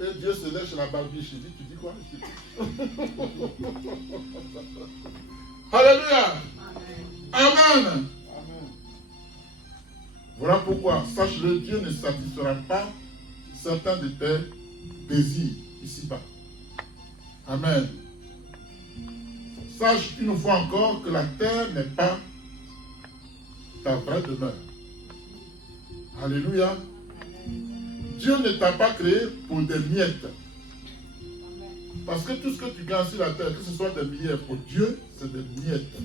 Et Dieu se lèche la barbiche. Il dit, tu dis quoi? Alléluia. Amen. Amen. Voilà pourquoi, sache-le, Dieu ne satisfera pas certains de tes désirs ici-bas. Amen. Sache une fois encore que la terre n'est pas ta vraie demeure. Alléluia. Dieu ne t'a pas créé pour des miettes. Parce que tout ce que tu gagnes sur la terre, que ce soit des milliers, pour Dieu, c'est des miettes.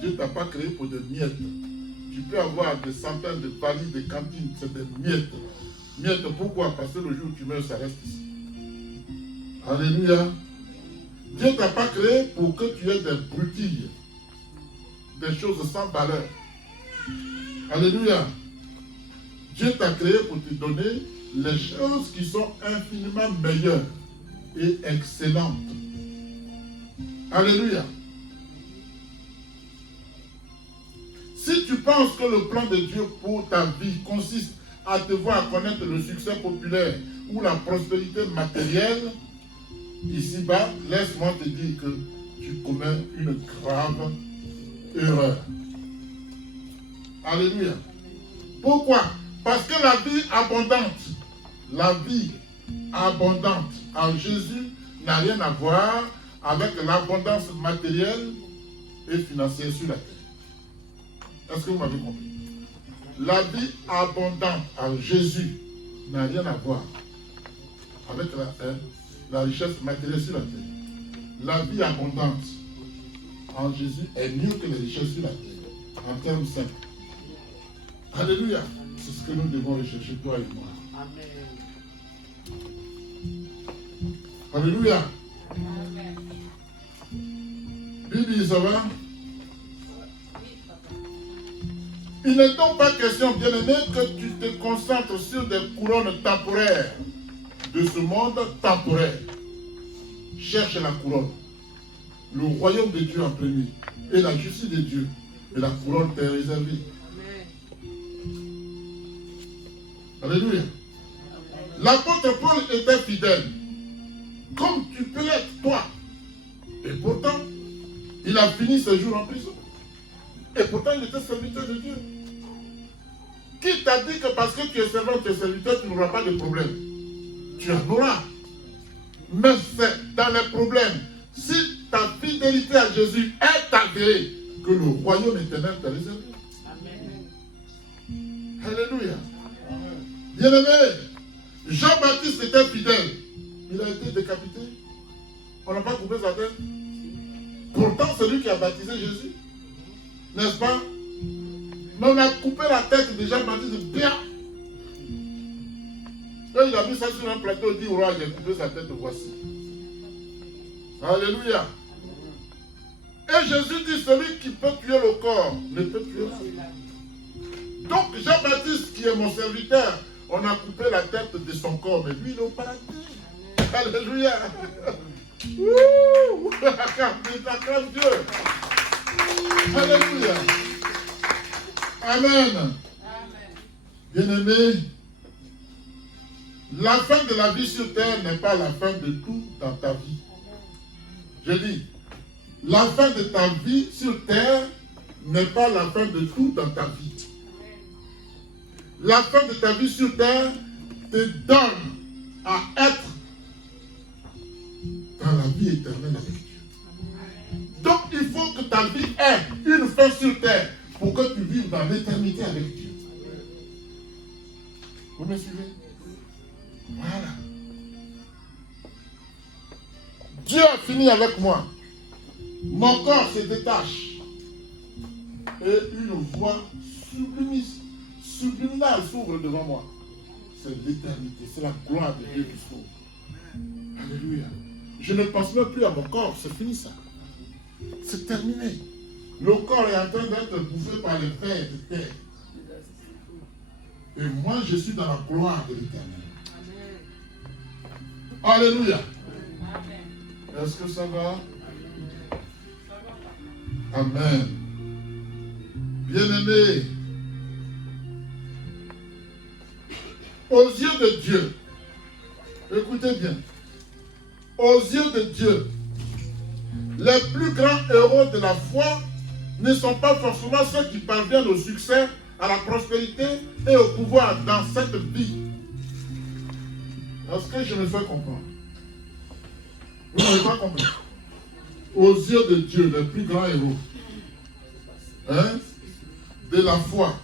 Dieu ne t'a pas créé pour des miettes. Tu peux avoir des centaines de valises, de cantines, c'est des miettes. Miettes, pourquoi? Parce que le jour où tu meurs, ça reste ici. Alléluia. Dieu ne t'a pas créé pour que tu aies des broutilles, des choses sans valeur. Alléluia. Dieu t'a créé pour te donner les choses qui sont infiniment meilleures et excellentes. Alléluia. Si tu penses que le plan de Dieu pour ta vie consiste à te voir connaître le succès populaire ou la prospérité matérielle, ici-bas, laisse-moi te dire que tu commets une grave erreur. Alléluia. Pourquoi? Parce que la vie abondante en Jésus n'a rien à voir avec l'abondance matérielle et financière sur la terre. Est-ce que vous m'avez compris? La vie abondante en Jésus n'a rien à voir avec la richesse matérielle sur la terre. La vie abondante en Jésus est mieux que les richesses sur la terre, en termes simples. Alléluia. C'est ce que nous devons rechercher, toi et moi. Amen. Alléluia. Bibi, ça va? Il n'est donc pas question, bien-aimé, que tu te concentres sur des couronnes temporaires de ce monde temporaire. Cherche la couronne, le royaume de Dieu en premier, et la justice de Dieu, et la couronne t'est réservée. Alléluia. L'apôtre Paul était fidèle, comme tu peux l'être toi. Et pourtant, il a fini ses jours en prison. Et pourtant, il était serviteur de Dieu. Qui t'a dit que parce que tu es servant, tu es serviteur, tu n'auras pas de problème? Tu en auras. Mais c'est dans les problèmes, si ta fidélité à Jésus est avérée, que le royaume éternel t'est réservé. Amen. Alléluia. Bien-aimé, Jean-Baptiste était fidèle. Il a été décapité. On n'a pas coupé sa tête. Pourtant, c'est lui qui a baptisé Jésus. N'est-ce pas? Mais on a coupé la tête de Jean-Baptiste bien. Et il a mis ça sur un plateau et dit au roi, j'ai coupé sa tête, voici. Alléluia. Et Jésus dit, celui qui peut tuer le corps ne peut tuer l'âme. Donc Jean-Baptiste, qui est mon serviteur, on a coupé la tête de son corps, mais lui, il est au paradis. Alléluia. Ouh, acclame Dieu. Alléluia. Amen. Bien-aimé, la fin de la vie sur terre n'est pas la fin de tout dans ta vie. Je dis, la fin de ta vie sur terre n'est pas la fin de tout dans ta vie. La fin de ta vie sur terre te donne à être dans la vie éternelle avec Dieu. Donc il faut que ta vie ait une fin sur terre pour que tu vives dans l'éternité avec Dieu. Vous me suivez? Voilà. Dieu a fini avec moi. Mon corps se détache. Et une voie subliminale s'ouvre devant moi. C'est l'éternité, c'est la gloire de Dieu qui s'ouvre. Alléluia. Je ne pense même plus à mon corps, c'est fini ça. C'est terminé. Le corps est en train d'être bouffé par les vers de terre. Et moi, je suis dans la gloire de l'éternel. Alléluia. Est-ce que ça va? Amen. Bien-aimés, aux yeux de Dieu, écoutez bien, aux yeux de Dieu, les plus grands héros de la foi ne sont pas forcément ceux qui parviennent au succès, à la prospérité et au pouvoir dans cette vie. Est-ce que je me fais comprendre? Vous n'avez pas compris? Aux yeux de Dieu, les plus grands héros de la foi,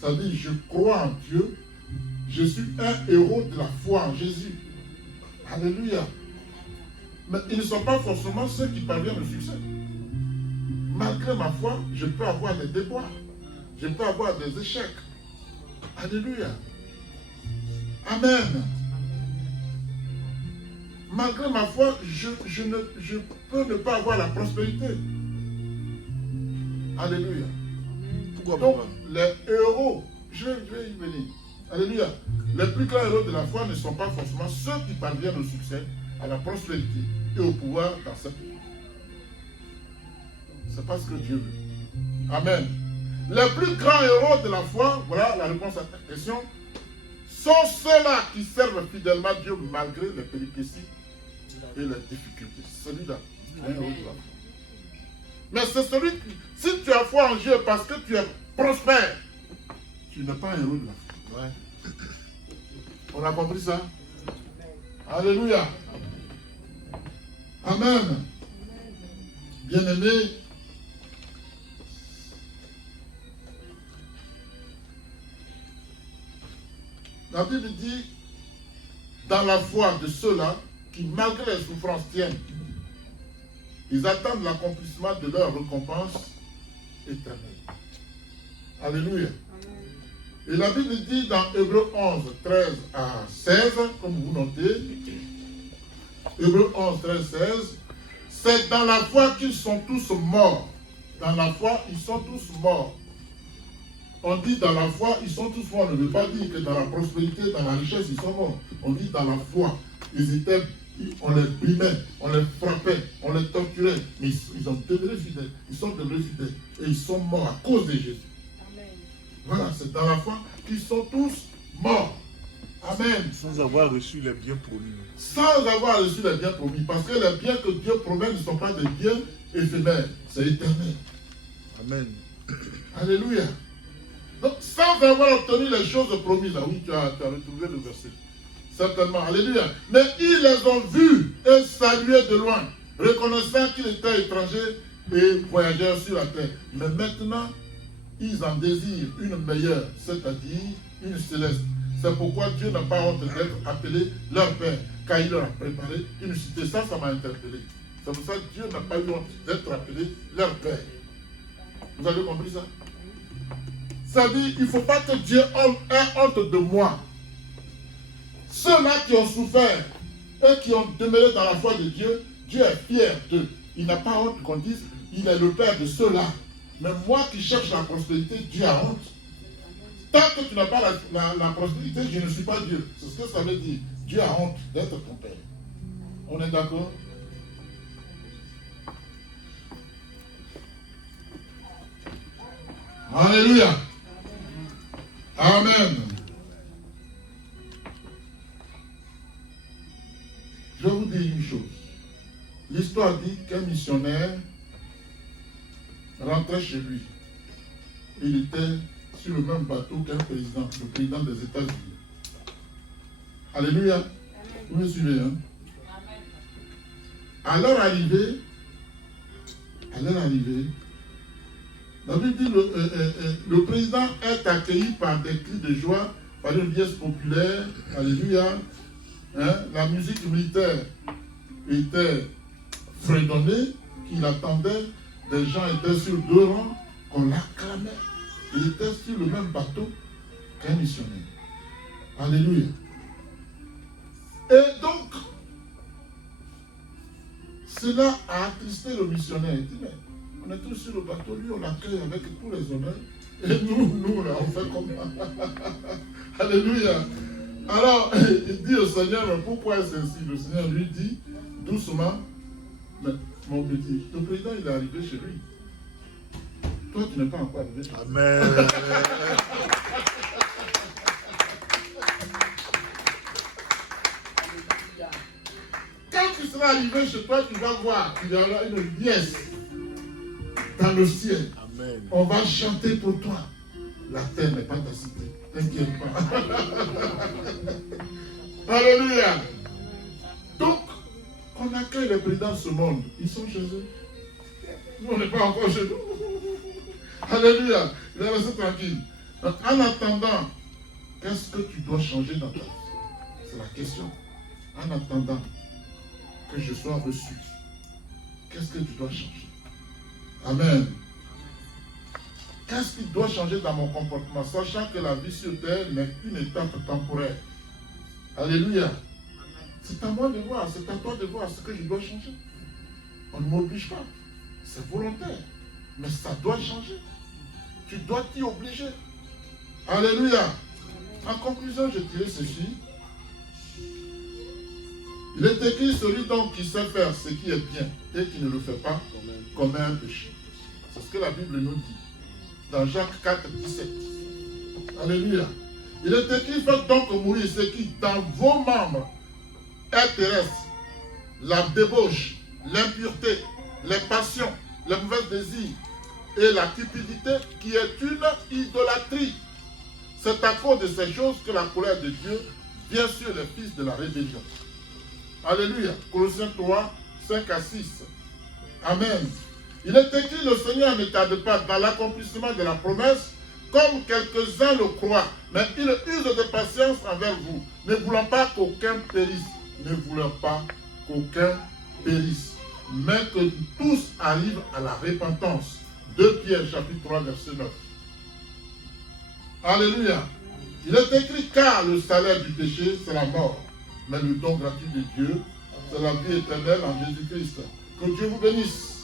ça dit je crois en Dieu, je suis un héros de la foi en Jésus. Alléluia. Mais ils ne sont pas forcément ceux qui parviennent au succès. Malgré ma foi, je peux avoir des déboires. Je peux avoir des échecs. Alléluia. Amen. Malgré ma foi, je peux ne pas avoir la prospérité. Alléluia. Pourquoi Donc, pas? les héros, je vais y venir. Alléluia. Les plus grands héros de la foi ne sont pas forcément ceux qui parviennent au succès, à la prospérité et au pouvoir dans cette vie. C'est pas ce que Dieu veut. Amen. Les plus grands héros de la foi, voilà la réponse à ta question, sont ceux-là qui servent fidèlement Dieu malgré les péripéties et les difficultés. Celui-là, qui a un héros de la foi. Mais c'est celui qui, si tu as foi en Dieu parce que tu es prospère, tu n'es pas un héros de la foi. Ouais. On a compris ça? Alléluia. Amen. Bien-aimé, la Bible dit, dans la foi de ceux-là qui, malgré les souffrances, tiennent, ils attendent l'accomplissement de leur récompense éternelle. Alléluia. Et la Bible dit dans Hébreux 11, 13 à 16, comme vous notez, Hébreux 11, 13, 16, c'est dans la foi qu'ils sont tous morts. Dans la foi, ils sont tous morts. On dit dans la foi, ils sont tous morts. On ne veut pas dire que dans la prospérité, dans la richesse, ils sont morts. On dit dans la foi. On les brimait, on les frappait, on les torturait. Mais ils ont demeuré fidèles. Ils sont devenus fidèles. Et ils sont morts à cause de Jésus. Amen. Voilà, c'est dans la foi qu'ils sont tous morts. Amen. Sans avoir reçu les biens promis. Sans avoir reçu les biens promis. Parce que les biens que Dieu promet ne sont pas des biens éphémères. C'est éternel. Amen. Alléluia. Donc, sans avoir obtenu les choses promises, là, oui, tu as retrouvé le verset. Certainement. Alléluia. Mais ils les ont vus et salués de loin, reconnaissant qu'ils étaient étrangers et voyageurs sur la terre. Mais maintenant, ils en désirent une meilleure, c'est-à-dire une céleste. C'est pourquoi Dieu n'a pas honte d'être appelé leur Père, car il leur a préparé une cité. Ça m'a interpellé. C'est pour ça que Dieu n'a pas eu honte d'être appelé leur Père. Vous avez compris ça? Ça dit, il ne faut pas que Dieu ait honte de moi. Ceux-là qui ont souffert et qui ont demeuré dans la foi de Dieu, Dieu est fier d'eux. Il n'a pas honte qu'on dise, il est le Père de ceux-là. Mais moi qui cherche la prospérité, Dieu a honte. Tant que tu n'as pas la prospérité, je ne suis pas Dieu. C'est ce que ça veut dire. Dieu a honte d'être ton Père. On est d'accord? Alléluia. Amen. Je vais vous dire une chose. L'histoire dit qu'un missionnaire rentrait chez lui. Il était sur le même bateau qu'un président, le président des États-Unis. Alléluia. Amen. Vous me suivez, hein? Amen. À leur arrivée, la Bible dit le président est accueilli par des cris de joie, par une pièce populaire. Alléluia. Hein? La musique militaire était fredonnée, qu'il attendait. Des gens étaient sur deux rangs, qu'on l'acclamait. Il était sur le même bateau qu'un missionnaire. Alléluia. Et donc, cela a attristé le missionnaire. Il dit, mais on est tous sur le bateau, lui on l'accueille avec tous les honneurs. Et nous là, on fait comme ça. Alléluia. Alors, il dit au Seigneur, mais pourquoi est-ce ainsi? Le Seigneur lui dit, doucement, mais mon petit, le président il est arrivé chez lui. Toi, tu n'es pas encore arrivé chez lui. Amen. Quand tu seras arrivé chez toi, tu vas voir, il y aura une liesse dans le ciel. Amen. On va chanter pour toi. La terre n'est pas ta cité. T'inquiète pas. Alléluia. Donc, on accueille les présidents de ce monde. Ils sont chez eux. Nous, on n'est pas encore chez nous. Alléluia. Il est resté tranquille. Donc, en attendant, qu'est-ce que tu dois changer dans ta vie? C'est la question. En attendant que je sois reçu, qu'est-ce que tu dois changer? Amen. Qu'est-ce qui doit changer dans mon comportement, sachant que la vie sur terre n'est qu'une étape temporaire? Alléluia. C'est à moi de voir, c'est à toi de voir ce que je dois changer. On ne m'oblige pas. C'est volontaire. Mais ça doit changer. Tu dois t'y obliger. Alléluia. En conclusion, je dirais ceci. Il est écrit, celui donc qui sait faire ce qui est bien et qui ne le fait pas commet un péché. C'est ce que la Bible nous dit. Dans Jacques 4, 17. Alléluia. Il est écrit, faites donc mourir ce qui, dans vos membres, est terrestre, la débauche, l'impureté, les passions, les mauvais désirs et la cupidité qui est une idolâtrie. C'est à cause de ces choses que la colère de Dieu vient sur les fils de la rébellion. Alléluia. Colossiens 3, 5 à 6. Amen. Il est écrit, le Seigneur ne tarde pas dans l'accomplissement de la promesse, comme quelques-uns le croient, mais il use de patience envers vous, ne voulant pas qu'aucun périsse, ne voulant pas qu'aucun périsse, mais que tous arrivent à la repentance. 2 Pierre chapitre 3 verset 9. Alléluia. Il est écrit, car le salaire du péché, c'est la mort, mais le don gratuit de Dieu, c'est la vie éternelle en Jésus-Christ. Que Dieu vous bénisse.